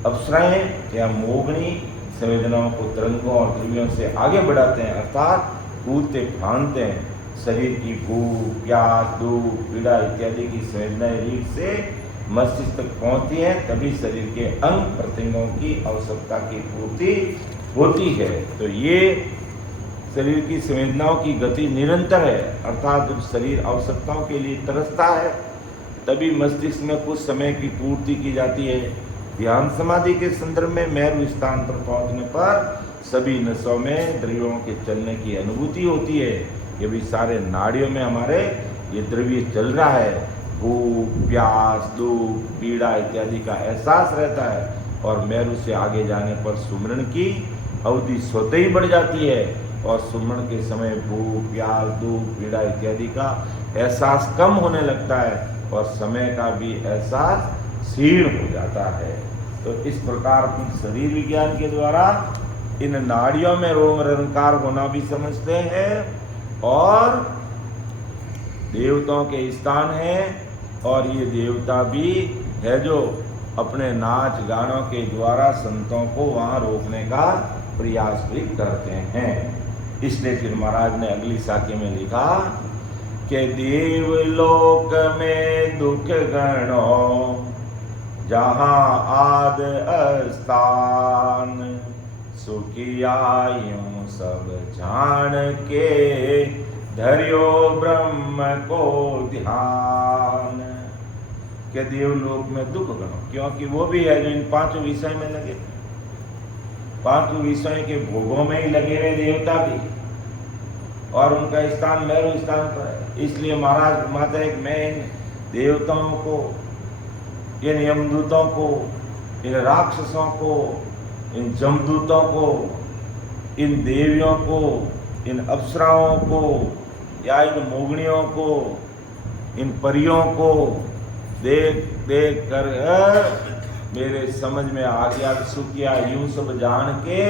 अप्सराएं या मोगनी संवेदनाओं को तरंगों और द्रव्यों से आगे बढ़ाते हैं अर्थात कूदते फांदते हैं। शरीर की भूख, प्यास, दुख, पीड़ा इत्यादि की संवेदनाएं रीढ़ से मस्तिष्क तक पहुंचती है, तभी शरीर के अंग प्रत्यंगों की आवश्यकता की पूर्ति होती है। तो ये शरीर की संवेदनाओं की गति निरंतर है अर्थात जब शरीर आवश्यकताओं के लिए तरसता है तभी मस्तिष्क में कुछ समय की पूर्ति की जाती है। ध्यान समाधि के संदर्भ में मेरु स्थान पर पहुंचने पर सभी नसों में द्रव्यों के चलने की अनुभूति होती है। ये भी सारे नाड़ियों में हमारे ये द्रव्य चल रहा है। भूख, प्यास, दुख, पीड़ा इत्यादि का एहसास रहता है और मेरु से आगे जाने पर सुमरण की अवधि स्वतः ही बढ़ जाती है और सुमरण के समय भूख, प्यास, दुख, पीड़ा इत्यादि का एहसास कम होने लगता है और समय का भी एहसास क्षीण हो जाता है। तो इस प्रकार शरीर विज्ञान के द्वारा इन नाड़ियों में रोम रंकार होना भी समझते हैं और देवताओं के स्थान है और ये देवता भी है जो अपने नाच गानों के द्वारा संतों को वहाँ रोकने का प्रयास भी करते हैं। इसलिए फिर महाराज ने अगली साखी में लिखा कि देवलोक में दुख गणो जहाँ आद स्थान सुखियायूं सब जान के धर्यो ब्रह्म को ध्यान। के देवलोक में दुख गणो क्योंकि वो भी है जो इन पांचों विषय में लगे, पांचों विषय के भोगों में ही लगे हुए देवता भी और उनका स्थान मेरु स्थान पर है। इसलिए महाराज माता है मैं इन देवताओं को, इन यमदूतों को, इन राक्षसों को, इन जमदूतों को, इन देवियों को, इन अप्सराओं को या इन मोगनियों को, इन परियों को देख देख कर मेरे समझ में आ गया सुखिया यूं सब जान के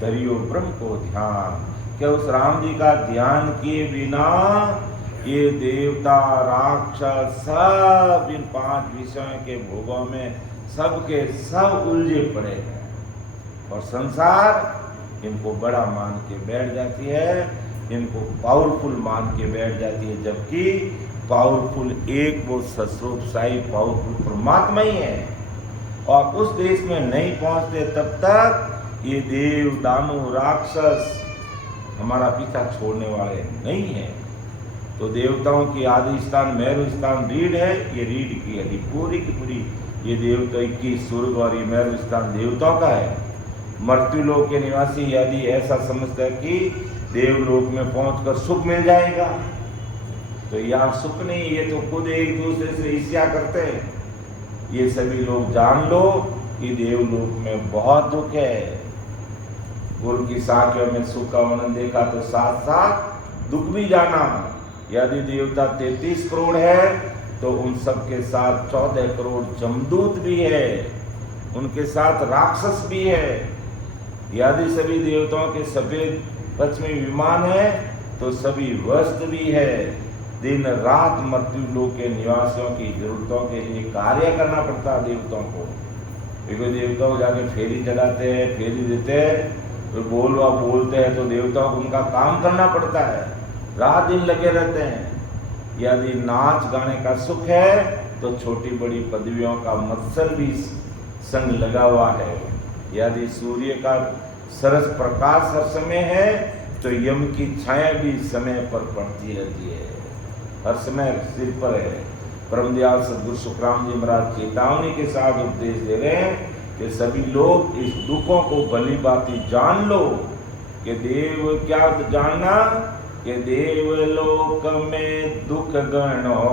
धरियो ब्रह्म को ध्यान। कि उस राम जी का ध्यान किए बिना ये देवता राक्षस सब इन पांच विषयों के भोगों में सबके सब उलझे पड़े हैं और संसार इनको बड़ा मान के बैठ जाती है, इनको पावरफुल मान के बैठ जाती है, जबकि पावरफुल एक वो सस्वरूपशाही पावरफुल परमात्मा ही है। और उस देश में नहीं पहुंचते तब तक ये देव दानव राक्षस हमारा पीछा छोड़ने वाले नहीं है। तो देवताओं की आदि स्थान मेरु स्थान रीढ़ है, ये रीढ़ की यदि पूरी की पूरी ये देवता की स्वर्ग और ये मेरु स्थान देवताओं का है। मृत्युलोक के निवासी यदि ऐसा समझता है कि देवलोक में पहुंचकर सुख मिल जाएगा, तो यहाँ सुख नहीं, ये तो खुद एक दूसरे से ईर्ष्या करते हैं। ये सभी लोग जान लो कि देवलोक में बहुत दुख है। गुरु की साखियों में सुख का वर्णन देखा तो साथ साथ दुख भी जाना। यदि देवता 33 करोड़ है तो उन सब के साथ 14 करोड़ जमदूत भी है, उनके साथ राक्षस भी है। यदि सभी देवताओं के सफेद पश्चिमी विमान है तो सभी वस्त्र भी है। दिन रात मृत्यु लोक के निवासियों की जरूरतों के लिए कार्य करना पड़ता है देवताओं को। क्योंकि देवताओं जाके फेरी चलाते हैं, फेरी देते हैं, तो बोलते हैं तो देवताओं को उनका काम करना पड़ता है, रात दिन लगे रहते हैं। यदि नाच गाने का सुख है तो छोटी बड़ी पदवियों का मत्सर भी संग लगा हुआ है। यदि सूर्य का सरस प्रकाश हर समय है तो यम की छाया भी समय पर पड़ती रहती है, हर समय सिर पर है। परमदयाल सदगुरु सुखराम जी महाराज चेतावनी के साथ उपदेश दे रहे हैं कि सभी लोग इस दुखों को भली भांति जान लो। कि देव क्या जानना कि देवलोक में दुख गणो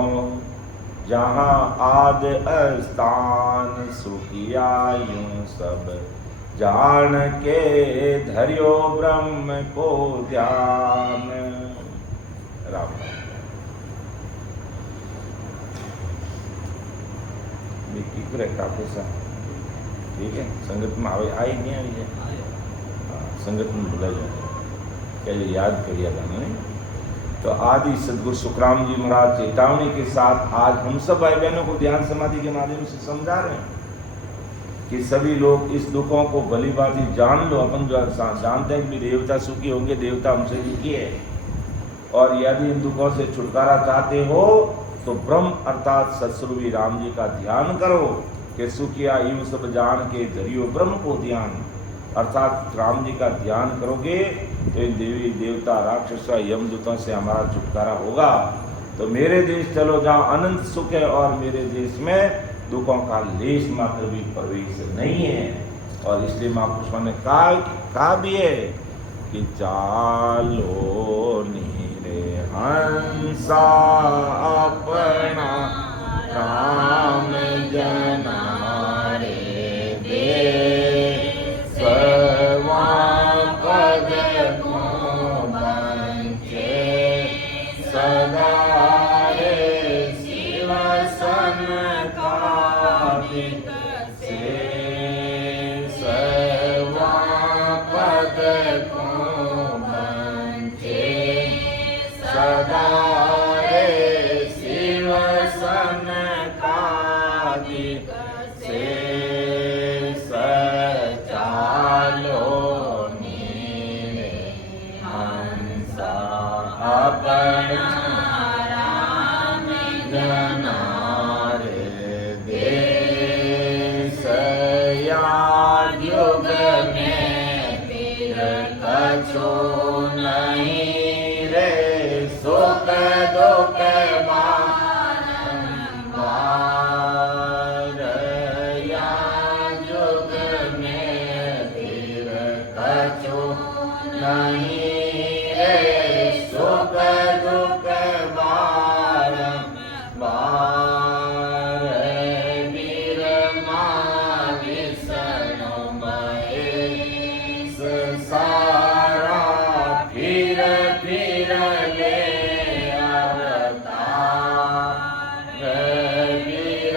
जहाँ आद स्थान सुखिया यूं सब जान के धर्यो ब्रह्म को ध्यान। राम। पैसा ठीक है संगत में आवे आई नहीं आई है संगत में भुला जाए क्या ये याद करिए गाना नहीं। तो आदि सदगुरु सुखराम जी महाराज चेतावनी के साथ आज हम सब भाई बहनों को ध्यान समाधि के माध्यम से समझा रहे हैं कि सभी लोग इस दुखों को भली भांति जान लो। अपन जो जानते हैं कि देवता सुखी होंगे, देवता हमसे दुखी है, और यदि इन दुखों से छुटकारा चाहते हो तो ब्रह्म अर्थात सतस्वरूपी राम जी का ध्यान करो कि सुखिया यूं सब जान के जरियो ब्रह्म को ध्यान, अर्थात राम जी का ध्यान करोगे तो इन देवी देवता राक्षस यमदूतों से हमारा छुटकारा होगा। तो मेरे देश चलो जहाँ अनंत सुख है और मेरे देश में दुखों का लेश मात्र भी प्रवेश नहीं है। और इसलिए महापुरुषों ने कहा भी है कि चालो नीरे हंसा अपना राम जना रे दे सर्वा पद को बंचे सदा रे शिव सन से सर्वा पद को बंचे सदा रे शिव सन से सचालो नीरे हंसा अपना राम जना युग में फिर कछु नहीं रे सुख दुख बारंबार या युग में फिर कछु नहीं रे सुख दुख बारंबार वीर सारा फिर फिर ले अवतार वीर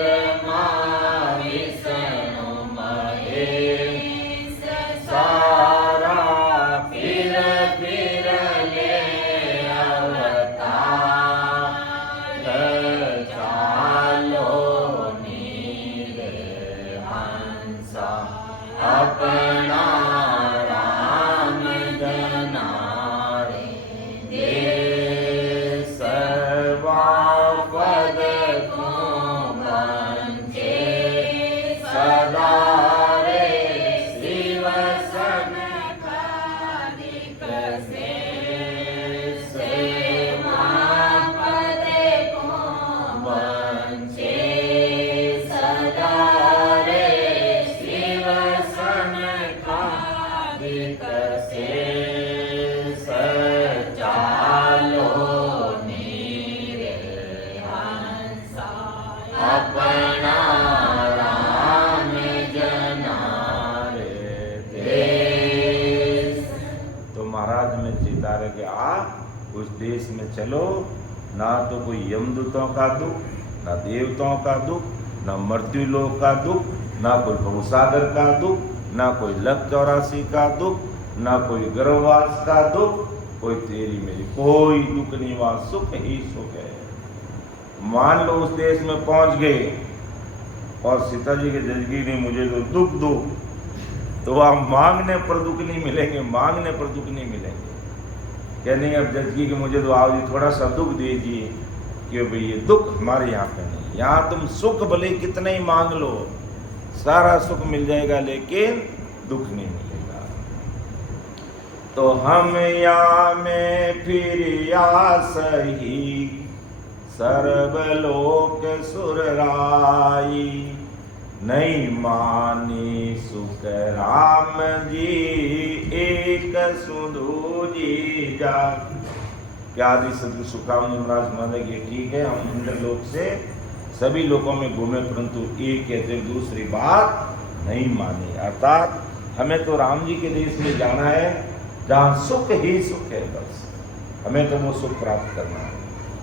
विष्णु महेश सारा फिर फिर ले अवतार चालो नीरे हंसा अपना अपना राम जना रे देश। तो महाराज में चेता रहे कि उस देश में चलो, ना तो कोई यमदूतों का दुख, ना देवताओं का दुख, ना मृत्यु लोक का दुख, ना कोई भवसागर का दुख, ना कोई लख 84 का दुख, ना कोई गर्भवास का दुख, कोई तेरी मेरी कोई दुख नहीं, वहां सुख ही सुख है। मान लो उस देश में पहुंच गए और सीता जी के जजगी ने मुझे तो दुख दो, तो वहां मांगने पर दुख नहीं मिलेंगे, मांगने पर दुख नहीं मिलेंगे। क्या नहीं, अब जजगी के मुझे तो आओ जी थोड़ा सा दुख दीजिए, कि भाई ये दुख हमारे यहाँ पे नहीं। यहाँ तुम सुख भले कितना ही मांग लो, सारा सुख मिल जाएगा, लेकिन दुख नहीं मिलेगा। तो हम यहाँ में फिर सही सर्वलोक सुरराई, नहीं मानी सुख राम जी एक सुधु जी जा। क्या आदि सदगुरु सुखराम जी महाराज माने कि ठीक है हम इंद्रलोक से सभी लोगों में घूमे, परंतु एक कहते दूसरी बात नहीं मानी। अर्थात हमें तो राम जी के देश में जाना है जहाँ सुख ही सुख है, बस हमें तो वो सुख प्राप्त करना है।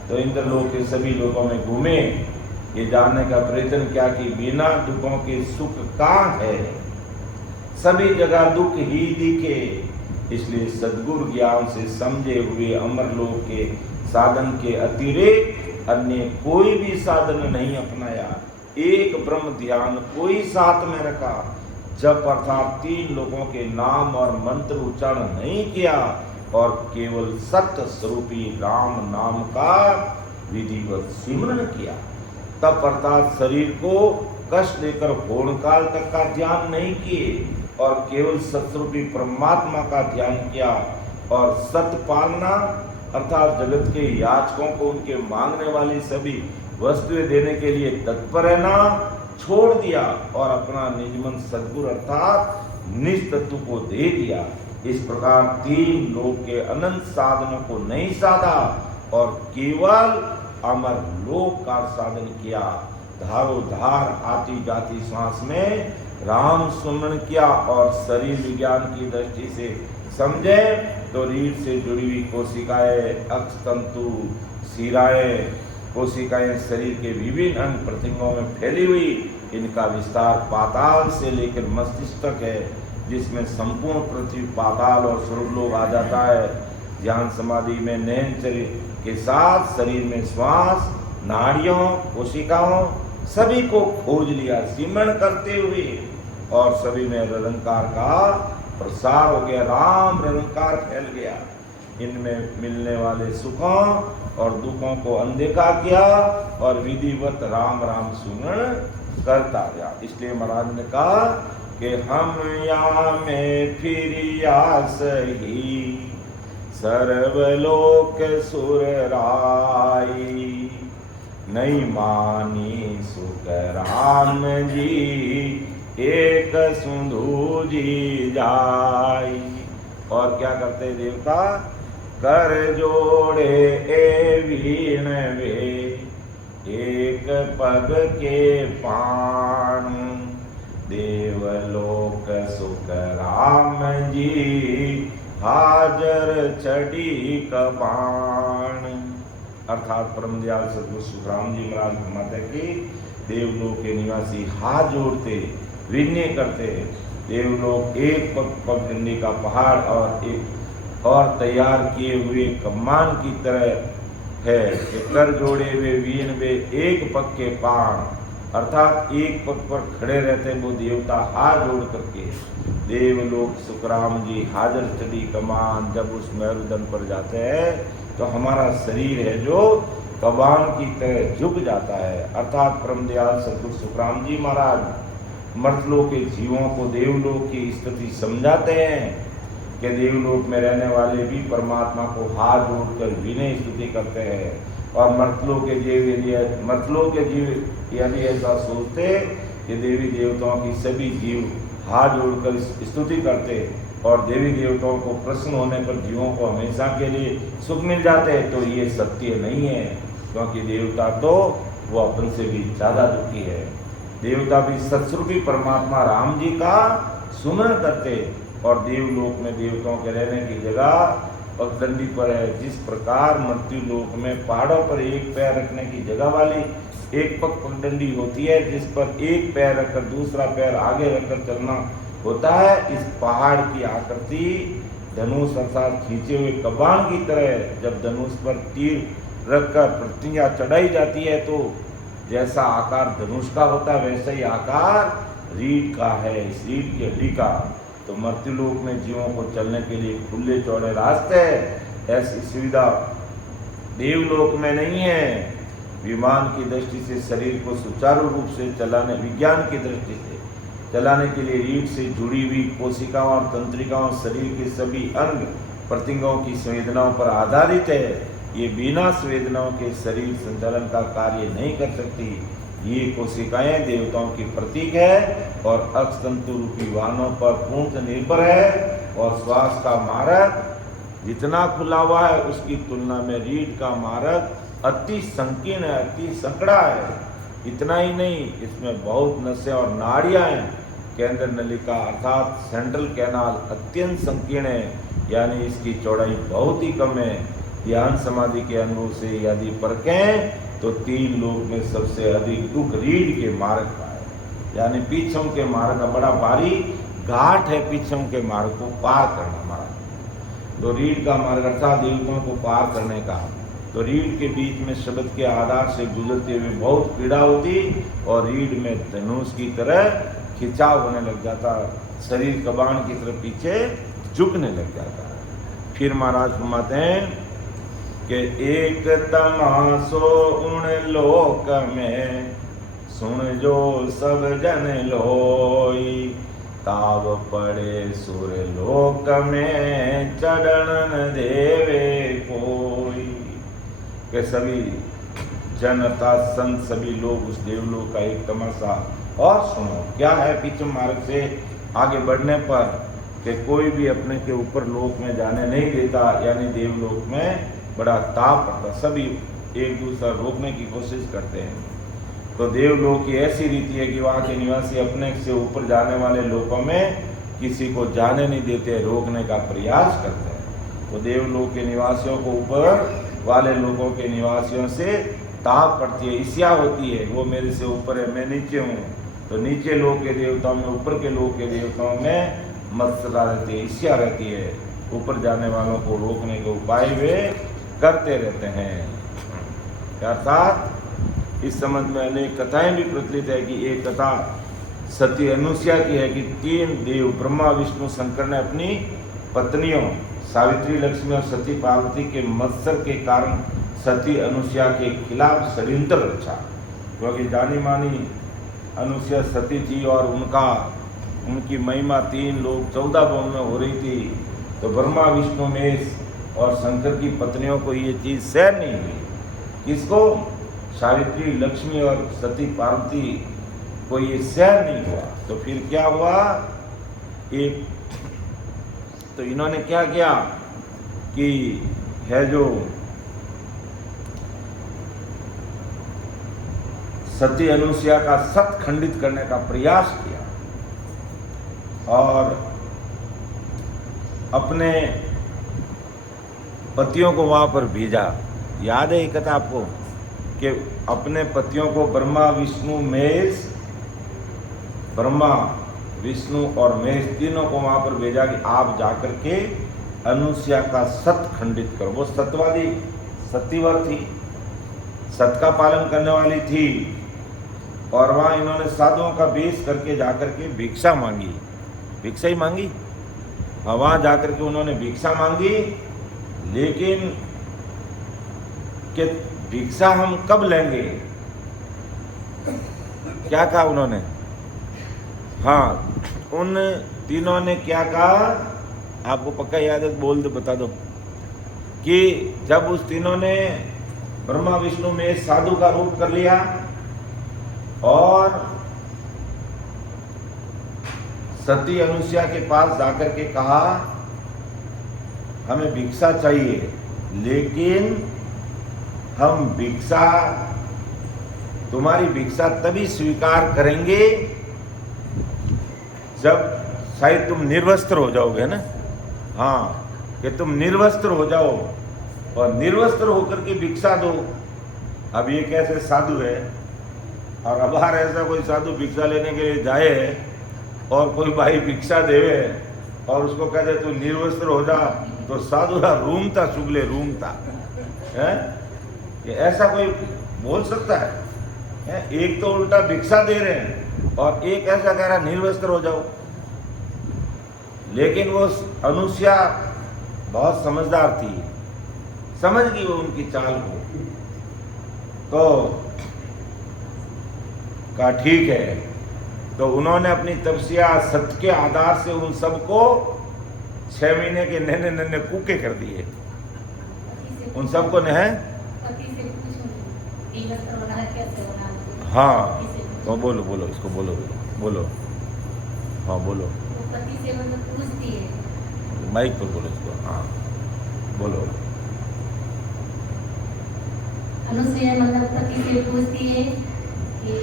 तो इंद्रलोक के सभी लोगों में घूमे, ये जानने का प्रयत्न किया कि बिना दुखों के सुख कहाँ है, सभी जगह दुख ही दिखे। इसलिए सद्गुरु ज्ञान से समझे हुए अमरलोक के साधन के अतिरिक्त अन्य कोई भी साधन नहीं अपनाया। एक ब्रह्म ध्यान कोई साथ में रखा, जप अर्थात 3 लोगों के नाम और मंत्र उच्चारण नहीं किया और केवल सत्य स्वरूपी राम नाम का विधिवत सिमरन किया। तब अर्थात शरीर को कष्ट देकर होण काल तक का ध्यान नहीं किए और केवल सत्स्वरूपी परमात्मा का ध्यान किया और सत्य पालना अर्थात जगत के याचकों को उनके मांगने वाली सभी वस्तुएं देने के लिए तत्पर रहना छोड़ दिया और अपना निजमन सद्गुरु अर्थात निज तत्व को दे दिया। इस प्रकार 3 लोक के अनंत साधनों को नहीं साधा और केवल अमर लोक का साधन किया। धारो धार आती जाती सांस में राम सुमरण किया और शरीर विज्ञान की दृष्टि से समझे तो रीढ़ से जुड़ी हुई कोशिकाएं, अक्षतंतु, शिराएं, कोशिकाएं शरीर के विभिन्न अंग प्रत्यंगों में फैली हुई, इनका विस्तार पाताल से लेकर मस्तिष्क तक है, जिसमें संपूर्ण पृथ्वी पाताल और स्वर्गलोक आ जाता है। ध्यान समाधि में नयन शरीर के साथ शरीर में श्वास, नाड़ियों, कोशिकाओं सभी को खोज लिया सिमरण करते हुए और सभी में निरंकार का प्रसार हो गया, राम निरंकार फैल गया। इनमें मिलने वाले सुखों और दुखों को अनदेखा किया और विधिवत राम राम सुमरण करता गया। इसलिए महाराज ने कहा कि हम या में फिरिया सही सर्वलोक सुर राई, नहीं मानी सुख राम जी एक सुंधु जी जाई। और क्या करते देवता, कर जोड़े ए वीण वे एक पग के पाण, देवलोक सुख राम जी हाजर छड़ी कबाण। अर्थात परम दयाल सद्गुरु सुखराम जी महाराज फरमाते कि देवलोक के निवासी हाथ जोड़ते विनय करते हैं। देवलोक एक पगडंडी का पहाड़ और एक और तैयार किए हुए कमान की तरह है कि कर जोड़े हुए वीण वे एक पग के पाण, अर्थात एक पग पर खड़े रहते वो देवता हाथ जोड़ करके। देवलोक सुखराम जी हाजर चढ़ी कमान, जब उस मेरुदंड पर जाते हैं तो हमारा शरीर है जो कमान की तरह झुक जाता है। अर्थात परम दयाल सद्गुरु सुखराम जी महाराज मर्तलोक के जीवों को देवलोक की स्थिति समझाते हैं कि देवलोक में रहने वाले भी परमात्मा को हाथ जोड़कर विनय स्तुति करते हैं और मर्तलोक के जीव यदि ऐसा सोचते कि देवी देवताओं की सभी जीव हाथ जोड़कर स्तुति करते और देवी देवताओं को प्रसन्न होने पर जीवों को हमेशा के लिए सुख मिल जाते हैं, तो ये सत्य नहीं है, क्योंकि देवता तो वो अपन से भी ज्यादा दुखी है। देवता भी सत्स्वरूपी परमात्मा राम जी का सुमरण करते और देवलोक में देवताओं के रहने की जगह पगडंडी पर है। जिस प्रकार मृत्यु लोक में पहाड़ों पर एक पैर रखने की जगह वाली एक पगडंडी होती है, जिस पर एक पैर रखकर दूसरा पैर आगे रखकर चलना होता है, इस पहाड़ की आकृति धनुष अर्थात खींचे हुए कमान की तरह। जब धनुष पर तीर रखकर प्रतिज्ञा चढ़ाई जाती है तो जैसा आकार धनुष का होता है वैसा ही आकार रीढ़ का है, इस रीढ़ की हड्डी का। तो मर्त्युलोक में जीवों को चलने के लिए खुले चौड़े रास्ते हैं, ऐसी सुविधा देवलोक में नहीं है। विमान की दृष्टि से शरीर को सुचारू रूप से चलाने, विज्ञान की दृष्टि से चलाने के लिए रीढ़ से जुड़ी हुई कोशिकाओं और तंत्रिकाओं शरीर के सभी अंग प्रत्यंगों की संवेदनाओं पर आधारित है। ये बिना संवेदनाओं के शरीर संचालन का कार्य नहीं कर सकती। ये कोशिकाएं देवताओं की प्रतीक है और अक्षतंतु रूपी वाहनों पर पूर्ण निर्भर है और श्वास का मार्ग जितना खुला हुआ है उसकी तुलना में रीढ़ का मार्ग अति संकीर्ण है, अति संकड़ा है। इतना ही नहीं, इसमें बहुत नसें और नाड़ियां हैं। केंद्र नलिका अर्थात सेंट्रल कैनाल अत्यंत संकीर्ण है, यानी इसकी चौड़ाई बहुत ही कम है। ध्यान समाधि के अनुभव से यदि परखें तो 3 लोक में सबसे अधिक दुख रीढ़ के मार्ग का है, यानी पीछम के मार्ग का बड़ा भारी घाट है। पीछम के मार्ग को पार करना मार्ग, तो रीढ़ का मार्ग अर्थात देवताओं को पार करने का, तो रीढ़ के बीच में शब्द के आधार से गुजरते हुए बहुत पीड़ा होती और रीढ़ में धनुष की तरह खिंचाव होने लग जाता, शरीर कबान की तरफ पीछे झुकने लग जाता। फिर महाराज फरमाते हैं कि एक तमाशो उन लोक में सुन जो सब जन लोई, ताव पड़े सुर लोक में चढ़न देवे कोई। के सभी जनता संत सभी लोग उस देवलोक का एक तमाशा और सुनो। क्या है पीछम मार्ग से आगे बढ़ने पर कि कोई भी अपने के ऊपर लोक में जाने नहीं देता, यानी देवलोक में बड़ा ताप पड़ता, सभी एक दूसरा रोकने की कोशिश करते हैं। तो देवलोक की ऐसी रीति है कि वहाँ के निवासी अपने से ऊपर जाने वाले लोकों में किसी को जाने नहीं देते, रोकने का प्रयास करते हैं। तो देवलोक के निवासियों को ऊपर वाले लोगों के निवासियों से ताप पड़ती है, ईर्ष्या होती है, वो मेरे से ऊपर है मैं नीचे हूँ। तो नीचे लोग के देवताओं में ऊपर के लोग के देवताओं में मत्सरता रहती है, ईर्ष्या रहती है, ऊपर जाने वालों को रोकने के उपाय वे करते रहते हैं। अर्थात इस संबंध में अनेक कथाएं भी प्रचलित है कि एक कथा सती अनुसुया की है कि 3 देव ब्रह्मा विष्णु शंकर ने अपनी पत्नियों सावित्री लक्ष्मी और सती पार्वती के मत्सर के कारण सती अनुसुया के खिलाफ षड्यंत्र रचा, क्योंकि जानी मानी अनुसुया सती जी और उनकी महिमा 3 लोग 14 भवन में हो रही थी। तो ब्रह्मा विष्णु महेश और शंकर की पत्नियों को ये चीज़ सहन नहीं हुई। किसको? सावित्री लक्ष्मी और सती पार्वती को ये सहन नहीं हुआ। तो फिर क्या हुआ? तो इन्होंने क्या किया कि है जो सती अनुसुया का सत खंडित करने का प्रयास किया और अपने पतियों को वहां पर भेजा। याद है ये कथा आपको कि अपने पतियों को ब्रह्मा विष्णु और महेश तीनों को वहां पर भेजा कि आप जाकर के अनुसुया का सत खंडित करो। वो सतीवर थी, सत का पालन करने वाली थी और वहां इन्होंने साधुओं का वेश करके जाकर के भिक्षा मांगी, भिक्षा ही मांगी। वहां जाकर के उन्होंने भिक्षा मांगी, लेकिन कि भिक्षा हम कब लेंगे? क्या कहा उन्होंने? हाँ, उन तीनों ने क्या कहा आपको पक्का याद है? बोल दो, बता दो कि जब उस तीनों ने ब्रह्मा विष्णु में साधु का रूप कर लिया और सती अनुसुया के पास जाकर के कहा हमें भिक्षा चाहिए, लेकिन हम तुम्हारी भिक्षा तभी स्वीकार करेंगे जब शायद तुम निर्वस्त्र हो जाओगे ना। हाँ, कि तुम निर्वस्त्र हो जाओ और निर्वस्त्र होकर के भिक्षा दो। अब ये कैसे साधु है और अब बाहर ऐसा कोई साधु भिक्षा लेने के लिए जाए और कोई भाई भिक्षा देवे और उसको कह दे तू निर्वस्त्र हो जा, तो साधु का रूमता चुगले रूमता है। ये ऐसा कोई बोल सकता है? एक तो उल्टा भिक्षा दे रहे हैं और एक ऐसा कह रहा निर्वस्त्र हो जाओ। लेकिन वो अनुसुया बहुत समझदार थी, समझ गई वो उनकी चाल को, तो कहा ठीक है। तो उन्होंने अपनी तपस्या सत्य के आधार से उन सबको 6 महीने के नन्हे नन्हे कूके कर दिए। उन सबको ने हाँ, तो बोलो इसको बोलो हाँ बोलो, माइक पर बोलो इसको, हाँ बोलो। अनुसुया मतलब पति से पूछती है कि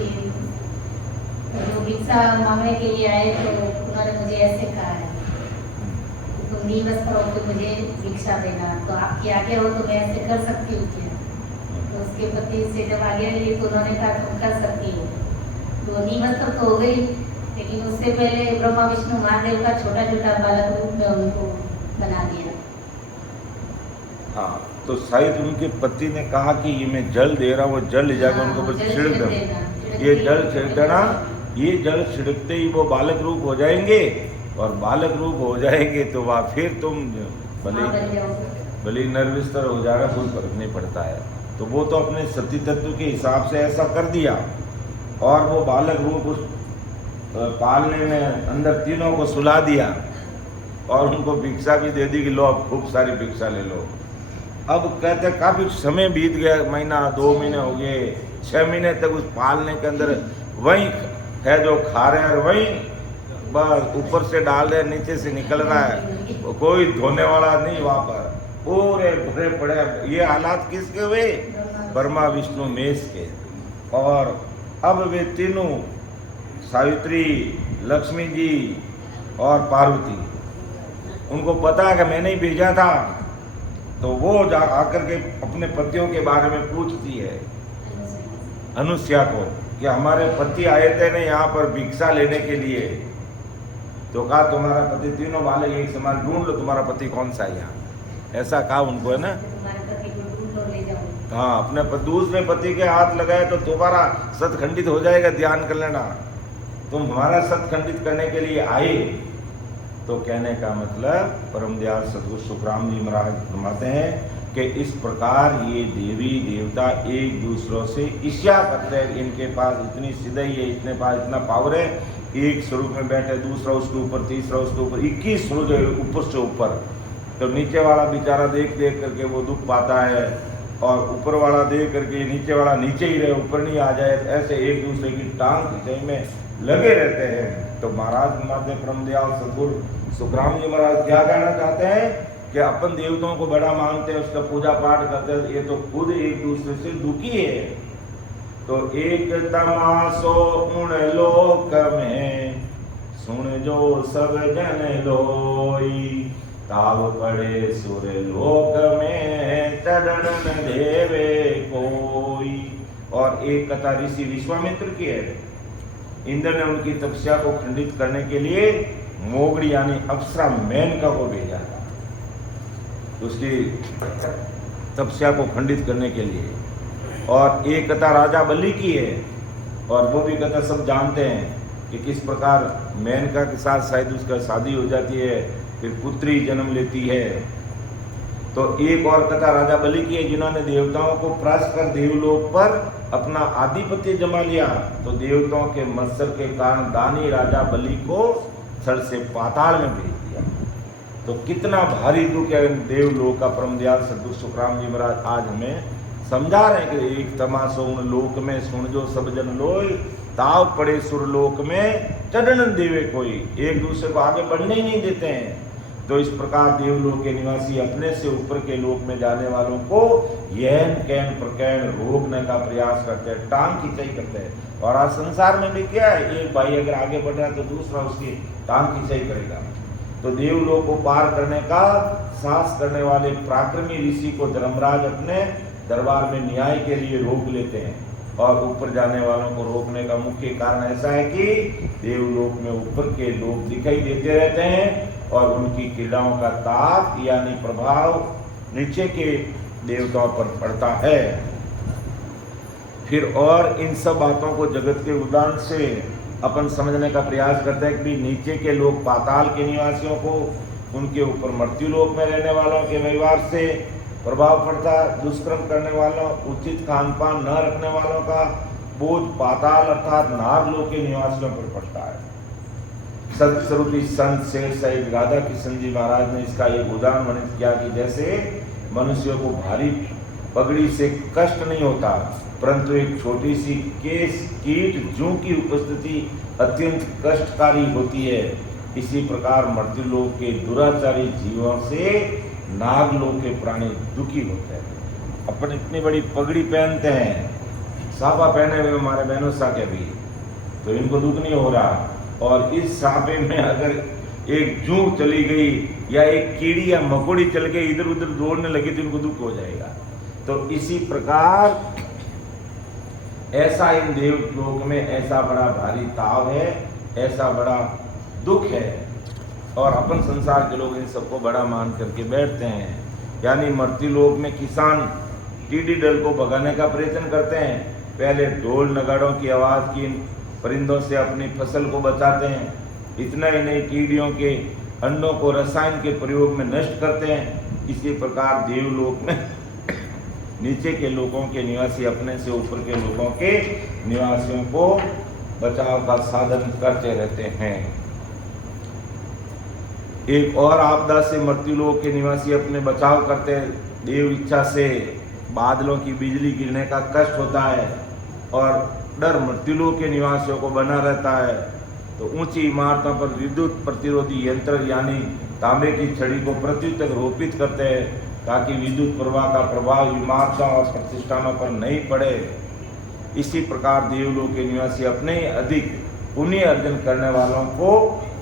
जो भिक्षा मांगने के लिए आए तो उन्होंने मुझे ऐसे कहा है तुम निर्वस्त्र हो तो मुझे भिक्षा देना, तो आपकी आज्ञा हो तो मैं ऐसे कर सकती हूँ क्या? तो उसके पति से जब आगे मिली तो उन्होंने कहा तुम कर सकती हो। तो निमंत्रण तो हो गई, लेकिन उससे पहले ब्रह्मा विष्णु महादेव का छोटा छोटा बालक रूप में उनको बना दिया। हाँ, तो शायद उनके पति ने कहा कि ये मैं जल दे रहा हूँ, वो जल ले जाकर उनके ऊपर छिड़क देना, ये जल छिड़क देना। ये जल छिड़कते ही वो बालक रूप हो जाएंगे, और बालक रूप हो जाएंगे तो वह फिर तुम भले नर्विस्तर हो जाएगा, कोई फर्क नहीं पड़ता है। तो वो तो अपने सती तत्व के हिसाब से ऐसा कर दिया, और वो बालक रूप उस पालने में अंदर तीनों को सुला दिया, और उनको भिक्षा भी दे दी कि लो अब खूब सारी भिक्षा ले लो। अब कहते काफी समय बीत गया, महीना 2 महीने हो गए, 6 महीने तक उस पालने के अंदर वही है जो खा रहे हैं, और वही बस ऊपर से डाल रहे, नीचे से निकल रहा है, कोई धोने वाला नहीं वहाँ पर, पूरे भरे पड़े। ये हालात किसके हुए? ब्रह्मा विष्णु महेश के। और अब वे तीनों, सावित्री, लक्ष्मी जी और पार्वती, उनको पता है कि मैंने ही भेजा था, तो वो जा आकर के अपने पतियों के बारे में पूछती है अनुसुईया को कि हमारे पति आए थे ना यहाँ पर भिक्षा लेने के लिए। तो कहा तुम्हारा पति, तीनों वाले एक समान, ढूंढ लो तुम्हारा पति कौन सा है यहाँ, ऐसा कहा उनको, है ना। हाँ, अपने दूसरे पति के हाथ लगाए तो तुम्हारा सत खंडित हो जाएगा, ध्यान कर लेना। तुम हमारा सत खंडित करने के लिए आए। तो कहने का मतलब परम दयाल सद्गुरु सुखराम जी महाराज फरमाते हैं कि इस प्रकार ये देवी देवता एक दूसरों से ईर्ष्या करते हैं, इनके पास इतनी सिद्धि है, इतने पास इतना पावर है, एक स्वरूप में बैठे, दूसरा उसके ऊपर, तीसरा उसके ऊपर, 21 स्वरूप है ऊपर से ऊपर। तो नीचे वाला बेचारा देख देख करके वो दुख पाता है, और ऊपर वाला देख करके नीचे वाला नीचे ही रहे, ऊपर नहीं आ जाए, ऐसे एक दूसरे की टांग खिंचाई में लगे रहते हैं। तो महाराज हमारे परम दयाल सद्गुरु सुखराम जी महाराज क्या कहना चाहते हैं कि अपन देवताओं को बड़ा मानते हैं, उसका पूजा पाठ करते हैं, ये तो खुद एक दूसरे से दुखी है। तो एक तमासो उन लोक में सुन जो सब जन लोई, ताव पड़े सुर लोक में चरण देवे कोई। और एक कथा ऋषि विश्वामित्र की है। इंद्र ने उनकी तपस्या को खंडित करने के लिए मोगड़ी यानी अप्सरा मेनका को भेजा था, उसकी तपस्या को खंडित करने के लिए। और एक कथा राजा बलि की है, और वो भी कथा सब जानते हैं कि किस प्रकार मेनका के साथ शायद उसका शादी हो जाती है, फिर पुत्री जन्म लेती है। तो एक और कथा राजा बलि की है, जिन्होंने देवताओं को परास्त कर देवलोक पर अपना आधिपत्य जमा लिया। तो देवताओं के मत्सर के कारण दानी राजा बलि को छल से पाताल में भेज दिया। तो कितना भारी दुख है देवलोक का। परम दयाल सद्गुरु सुखराम जी महाराज आज हमें समझा रहे हैं कि एक तमाशो उन लोक में सुन जो सब जन लोई, ताव पड़े सुरलोक में चरण देवे कोई। एक दूसरे को आगे बढ़ने ही नहीं देते हैं। तो इस प्रकार देवलोक के निवासी अपने से ऊपर के लोक में जाने वालों को यहन कैन प्रकैन रोकने का प्रयास करते हैं, टांग खिंचाई करते हैं। और आज संसार में भी क्या है, एक भाई अगर आगे बढ़ रहा है तो दूसरा उसकी टांग खिंचाई करेगा। तो देवलोक को पार करने का साहस करने वाले पराक्रमी ऋषि को धर्मराज अपने दरबार में न्याय के लिए रोक लेते हैं। और ऊपर जाने वालों को रोकने का मुख्य कारण ऐसा है कि देवलोक में ऊपर के लोग दिखाई देते रहते हैं और उनकी क्रीड़ाओं का ताप यानी प्रभाव नीचे के देवताओं पर पड़ता है। फिर और इन सब बातों को जगत के उदाहरण से अपन समझने का प्रयास करते हैं कि नीचे के लोग पाताल के निवासियों को उनके ऊपर मृत्यु लोक में रहने वालों के व्यवहार से प्रभाव पड़ता है। दुष्कर्म करने वालों, उचित खान पान न रखने वालों का बोझ पाताल अर्थात नाग लोक के निवासियों पर पड़ता है। सत्स्वरूपी संत शेर सहित राधा किशन जी महाराज ने इसका एक उदाहरण वर्णित किया कि जैसे मनुष्यों को भारी पगड़ी से कष्ट नहीं होता, परंतु एक छोटी सी केस कीट जू की उपस्थिति अत्यंत कष्टकारी होती है। इसी प्रकार मृत्यु लोक के दुराचारी जीवों से नागलोक के प्राणी दुखी होते हैं। अपन इतनी बड़ी पगड़ी पहनते हैं, साफा पहने हुए हमारे बहनों सा के भी, तो इनको दुख नहीं हो रहा। और इस साफे में अगर एक जू चली गई या एक कीड़ी या मकोड़ी चल के इधर उधर दौड़ने लगी तो इनको दुख हो जाएगा। तो इसी प्रकार ऐसा इन देवलोक में ऐसा बड़ा भारी ताव है, ऐसा बड़ा दुख है, और अपन संसार के लोग इन सबको बड़ा मान करके बैठते हैं। यानी मर्त्य लोक में किसान टिड्डी दल को भगाने का प्रयत्न करते हैं, पहले ढोल नगाड़ों की आवाज़ की परिंदों से अपनी फसल को बचाते हैं। इतना ही नहीं, टिड्डियों के अंडों को रसायन के प्रयोग में नष्ट करते हैं। इसी प्रकार देवलोक में नीचे के लोगों के निवासी अपने से ऊपर के लोगों के निवासियों को बचाव का साधन करते रहते हैं। एक और आपदा से मृत्युलोक के निवासी अपने बचाव करते हैं। देव इच्छा से बादलों की बिजली गिरने का कष्ट होता है और डर मृत्युलोक के निवासियों को बना रहता है, तो ऊंची इमारतों पर विद्युत प्रतिरोधी यंत्र यानी तांबे की छड़ी को पृथ्वी तक रोपित करते हैं ताकि विद्युत प्रवाह का प्रभाव इमारतों और प्रतिष्ठानों पर नहीं पड़े। इसी प्रकार देवलोक के निवासी अपने ही अधिक पुण्य अर्जन करने वालों को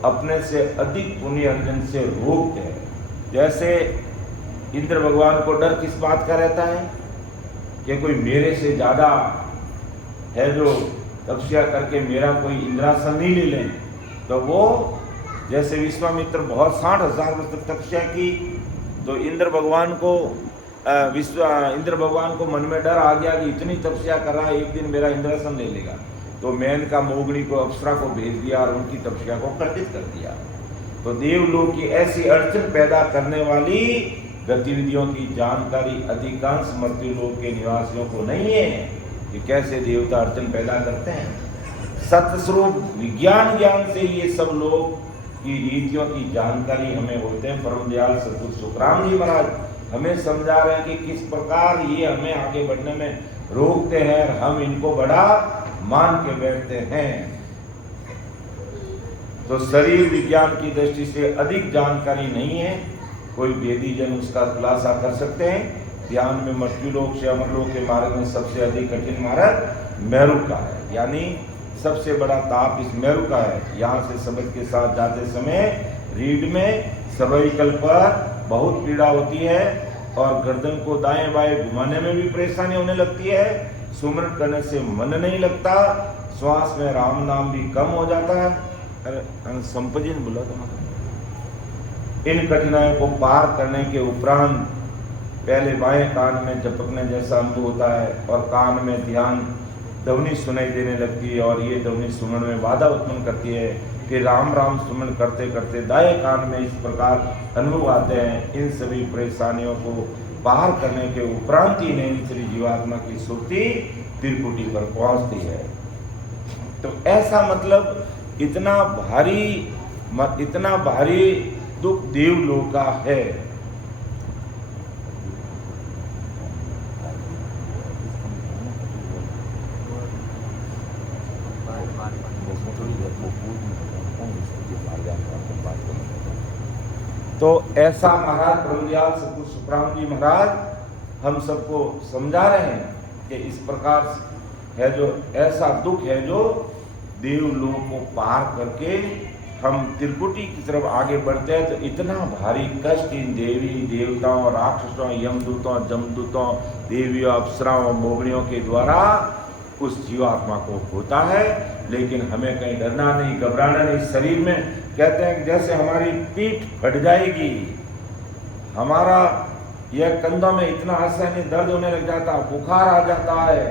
अपने से अधिक पुण्य अर्जन से रोकते हैं। जैसे इंद्र भगवान को डर किस बात का रहता है कि कोई मेरे से ज़्यादा है जो तपस्या करके मेरा कोई इंद्रासन नहीं ले लें, तो वो जैसे विश्वामित्र बहुत 60,000 वर्ष तक तपस्या की, तो इंद्र भगवान को मन में डर आ गया कि इतनी तपस्या कर रहा है, एक दिन मेरा इंद्रासन ले लेगा, तो मेनका मोगनी को अप्सरा को भेज दिया और उनकी तपस्या को खंडित कर दिया। तो देवलोक की ऐसी अड़चन पैदा करने वाली गतिविधियों की जानकारी अधिकांश मर्त्युलोक के निवासियों को नहीं है कि कैसे देवता अड़चन पैदा करते हैं। सतस्वरूप विज्ञान ज्ञान से ये सब लोग की रीतियों की जानकारी हमें होते हैं। परम दयाल सतगुरु सुखराम जी महाराज हमें समझा रहे हैं कि किस प्रकार ये हमें आगे बढ़ने में रोकते हैं, हम इनको बड़ा मान के बैठते हैं। तो शरीर विज्ञान की दृष्टि से अधिक जानकारी नहीं है, कोई वेदी जन उसका खुलासा कर सकते हैं। ध्यान में मृत्युलोक से अमरलोक के मार्ग में सबसे अधिक कठिन मार्ग मेरू का है, यानी सबसे बड़ा ताप इस मेरू का है। यहाँ से सबक के साथ जाते समय रीढ़ में सर्वाइकल पर बहुत पीड़ा होती है और गर्दन को दाएं बाएं घुमाने में भी परेशानी होने लगती है। सुमरन करने से मन नहीं लगता, श्वास में राम नाम भी कम हो जाता है। अरे संपजी ने बोला था। इन कठिनाइयों को पार करने के उपरांत पहले बाएं कान में झपकने जैसा अनुभव होता है और कान में ध्यान ध्वनि सुनाई देने लगती है और ये ध्वनि सुमन में बाधा उत्पन्न करती है। फिर राम राम सुमन करते करते दाएं कान में इस प्रकार अनुभव आते हैं। इन सभी परेशानियों को पार करने के उपरांत ही नहीं श्री जीवात्मा की सुरती त्रिकुटी पर पहुंचती है। तो ऐसा मतलब इतना भारी दुख देवलोक का है। तो ऐसा महाराज ब्रह्मदयाल सतगुरु सुखराम जी महाराज हम सबको समझा रहे हैं कि इस प्रकार है जो ऐसा दुख है जो देवलोक को पार करके हम त्रिकुटी की तरफ आगे बढ़ते हैं, तो इतना भारी कष्ट इन देवी देवताओं राक्षसों यमदूतों जमदूतों देवियों अप्सराओं मोगनियों के द्वारा उस जीवात्मा को होता है। लेकिन हमें कहीं डरना नहीं, घबराना नहीं। शरीर में कहते हैं जैसे हमारी पीठ फट जाएगी, हमारा यह कंधों में इतना असहनीय दर्द होने लग जाता, बुखार आ जाता है,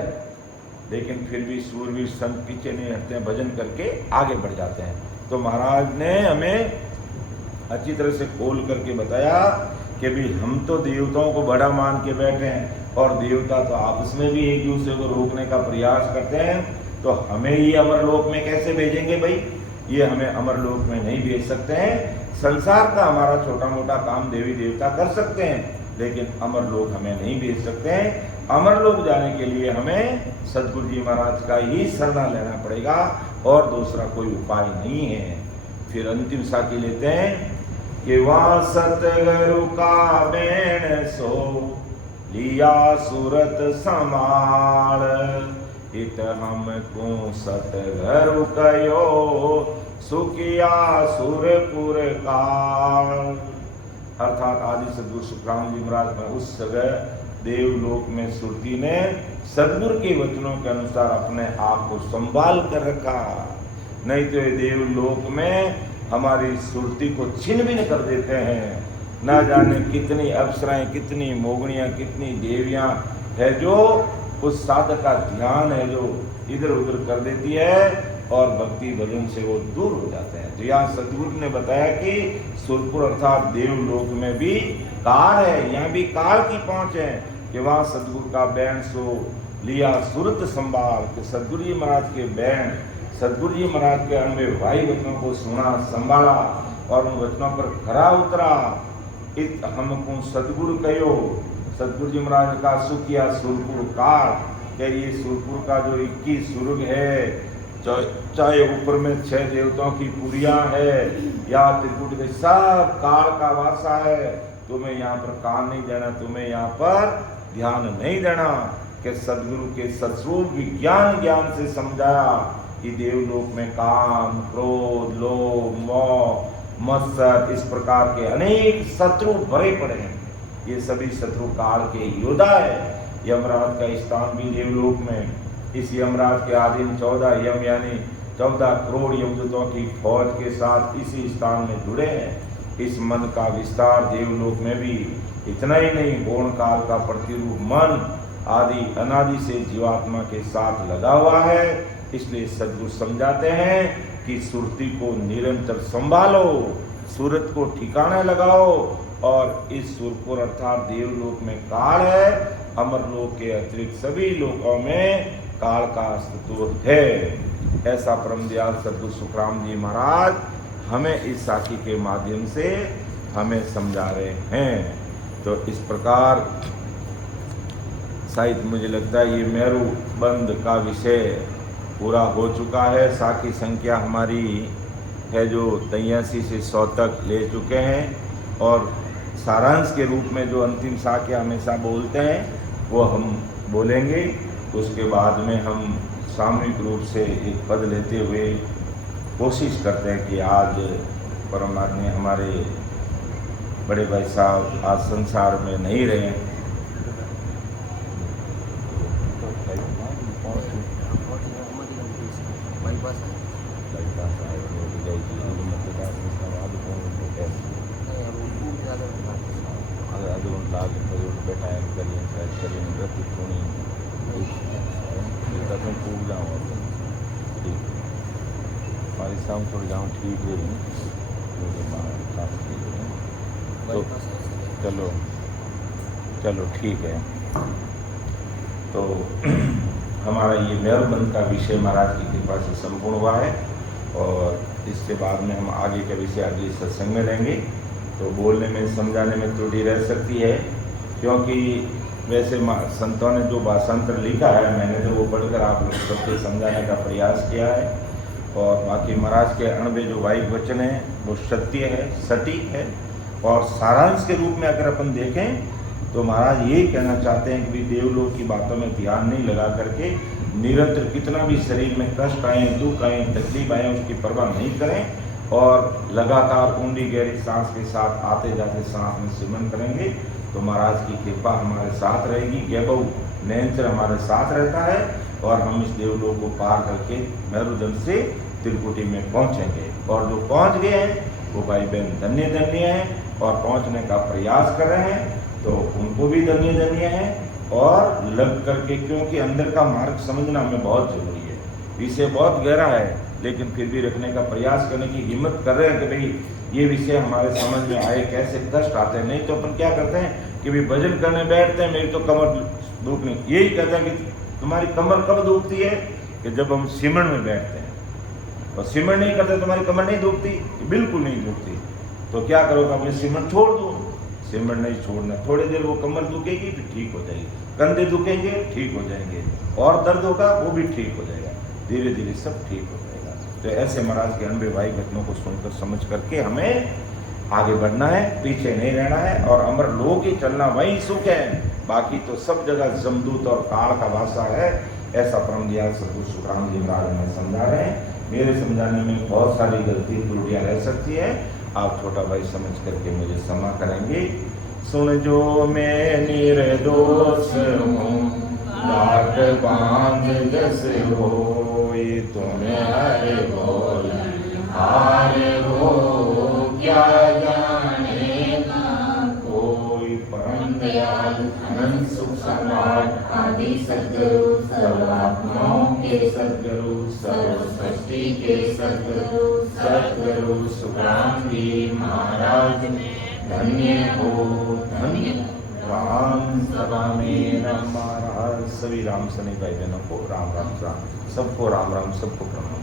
लेकिन फिर भी सूरवीर संत पीछे नहीं हटते हैं, भजन करके आगे बढ़ जाते हैं। तो महाराज ने हमें अच्छी तरह से खोल करके बताया कि भी हम तो देवताओं को बड़ा मान के बैठे हैं और देवता तो आपस में भी एक दूसरे को रोकने का प्रयास करते हैं, तो हमें ही अमरलोक में कैसे भेजेंगे भाई? ये हमें अमरलोक में नहीं भेज सकते हैं। संसार का हमारा छोटा मोटा काम देवी देवता कर सकते हैं, लेकिन अमरलोक हमें नहीं भेज सकते हैं। अमरलोक जाने के लिए हमें सदगुरु जी महाराज का ही शरण लेना पड़ेगा और दूसरा कोई उपाय नहीं है। फिर अंतिम साथी लेते हैं कि वहाँ सतगुरु का बैण सो लिया सूरत समाल, इत हमको सतगुरु कयो सुखिया सुरपुर काल। अर्थात आदि सदगुरु सुखराम जी महाराज में उस जगह देवलोक में सुरती ने सदगुरु के वचनों के अनुसार अपने आप को संभाल कर रखा, नहीं तो ये देवलोक में हमारी सुरती को छिन भिन कर देते हैं। ना जाने कितनी अप्सराएं, कितनी मोगनियां, कितनी देवियां है जो उस साधक का ध्यान है जो इधर उधर कर देती है और भक्ति भजन से वो दूर हो जाते हैं। तो यहाँ सदगुरु ने बताया कि सुरपुर अर्थात देवलोक में भी काल है, यहाँ भी काल की पहुंच है कि वहाँ सदगुरु का बैंड सो लिया सुरत संभाल के सदगुरु जी महाराज के बैंड, सदगुरु जी महाराज के अनबे भाई वचनों को सुना, संभाला और उन वचनों पर खरा उतरा। इत हमको सदगुरु कहो, सदगुरु जी महाराज का सुखिया सुरपुर काल, क्या ये सुरपुर का जो 21 सुर्ग है, चाहे ऊपर में 6 देवताओं की पुरिया है या त्रिकुट के सब काल का वासा है। तुम्हें यहाँ पर कान नहीं देना, तुम्हें यहाँ पर ध्यान नहीं देना। कि सदगुरु के सस्वरूप विज्ञान ज्ञान से समझाया कि देवलोक में काम, क्रोध, लोभ, मोह, मत्सर इस प्रकार के अनेक शत्रु भरे पड़े हैं। ये सभी शत्रु काल के योद्धा है। यमराज का स्थान भी देवलोक में, इस यमराज के अधीन 14 यम यानी 14 करोड़ यमदूतों की फौज के साथ इसी स्थान में जुड़े हैं। इस मन का विस्तार देवलोक में भी इतना ही नहीं, गौण काल का प्रतिरूप मन आदि अनादि से जीवात्मा के साथ लगा हुआ है। इसलिए सद्गुरु समझाते हैं कि सुरती को निरंतर संभालो, सूरत को ठिकाने लगाओ और इस सुरपुर अर्थात देवलोक में काल है, अमरलोक के अतिरिक्त सभी लोकों में काल का अस्तित्व है। ऐसा परम दयाल सद्गुरु सुखराम जी महाराज हमें इस साखी के माध्यम से हमें समझा रहे हैं। तो इस प्रकार शायद मुझे लगता है ये मेरू बंद का विषय पूरा हो चुका है। साखी संख्या हमारी है जो 83 से 100 तक ले चुके हैं और सारांश के रूप में जो अंतिम साखी हमेशा बोलते हैं वो हम बोलेंगे। उसके बाद में हम सामूहिक रूप से एक पद लेते हुए कोशिश करते हैं कि आज परमात्मा हमारे बड़े भाई साहब आज संसार में नहीं रहे। थोड़ी गाँव ठीक है तो चलो चलो ठीक है। तो हमारा ये मेरुबंद का विषय महाराज की कृपा से संपूर्ण हुआ है और इसके बाद में हम आगे का विषय अगले सत्संग में लेंगे। तो बोलने में समझाने में त्रुटि रह सकती है क्योंकि वैसे संतों ने जो भाषांतर लिखा है मैंने तो वो पढ़कर आप लोग सबके समझाने का प्रयास किया है और बाकी महाराज के अणबे जो वायु वचन है वो सत्य है, सटीक है। और सारांश के रूप में अगर अपन देखें तो महाराज यही कहना चाहते हैं कि देवलोक की बातों में ध्यान नहीं लगा करके निरंतर कितना भी शरीर में कष्ट आए, दुख आए, तकलीफ आए उसकी परवाह नहीं करें और लगातार ऊंडी गहरी सांस के साथ आते जाते सांस में सिमरन करेंगे तो महाराज की कृपा हमारे साथ रहेगी। गैबऊ निरंतर हमारे साथ रहता है और हम इस देवलोक को पार करके मेरुदंड से त्रिकुटी में पहुंचेंगे। और जो पहुंच गए हैं वो भाई बहन धन्य धन्य हैं और पहुंचने का प्रयास कर रहे हैं तो उनको भी धन्य धन्य है। और लग करके क्योंकि अंदर का मार्ग समझना हमें बहुत जरूरी है, विषय बहुत गहरा है लेकिन फिर भी रखने का प्रयास करने की हिम्मत कर रहे हैं कि भाई ये विषय हमारे समझ में आए, कैसे कष्ट आते हैं। नहीं तो अपन क्या करते हैं कि भाई भजन करने बैठते हैं मेरी तो कमर दुखनी, यही कहते हैं कि तुम्हारी कमर कब दुखती है कि जब हम सिमरन में बैठते हैं और सिमरन नहीं करते तुम्हारी कमर नहीं दुखती, बिल्कुल नहीं दुखती। तो क्या करोगे अपने सिमरन छोड़ दो, सिमरन नहीं छोड़ना, थोड़ी देर वो कमर दुखेगी फिर ठीक हो जाएगी, कंधे दुखेंगे ठीक हो जाएंगे और दर्द होगा वो भी ठीक हो जाएगा, धीरे धीरे सब ठीक हो जाएगा। तो ऐसे महाराज के अनबे भाई घटनों को सुनकर समझ करके हमें आगे बढ़ना है, पीछे नहीं रहना है और अमर लोक ही चलना, वही सुख है, बाकी तो सब जगह जमदूत और काल का भाषा है। ऐसा परम दयाल सद्गुरु सुखराम जी महाराज हमें समझा रहे हैं। मेरे समझाने में बहुत सारी गलती त्रुटियां रह सकती है, आप छोटा भाई समझ करके मुझे क्षमा करेंगे। सुन जो मैं निर्दोष हूँ, लाट बांध जस होई, तुम हर बोल हार हो, क्या जानेगा कोई। परम दयाल अनंत सुख सम्राट आदि सद्गुरु, सर्वात्माओं के सद्गुरु, सर्व सृष्टि के सद्गुरु, सद्गुरु सुखराम जी महाराज धन्य हो, धन्य। राम सभा में राम महाराज। सभी राम सनी भाई बहनों को राम राम राम, सबको राम राम, सबको प्रणाम।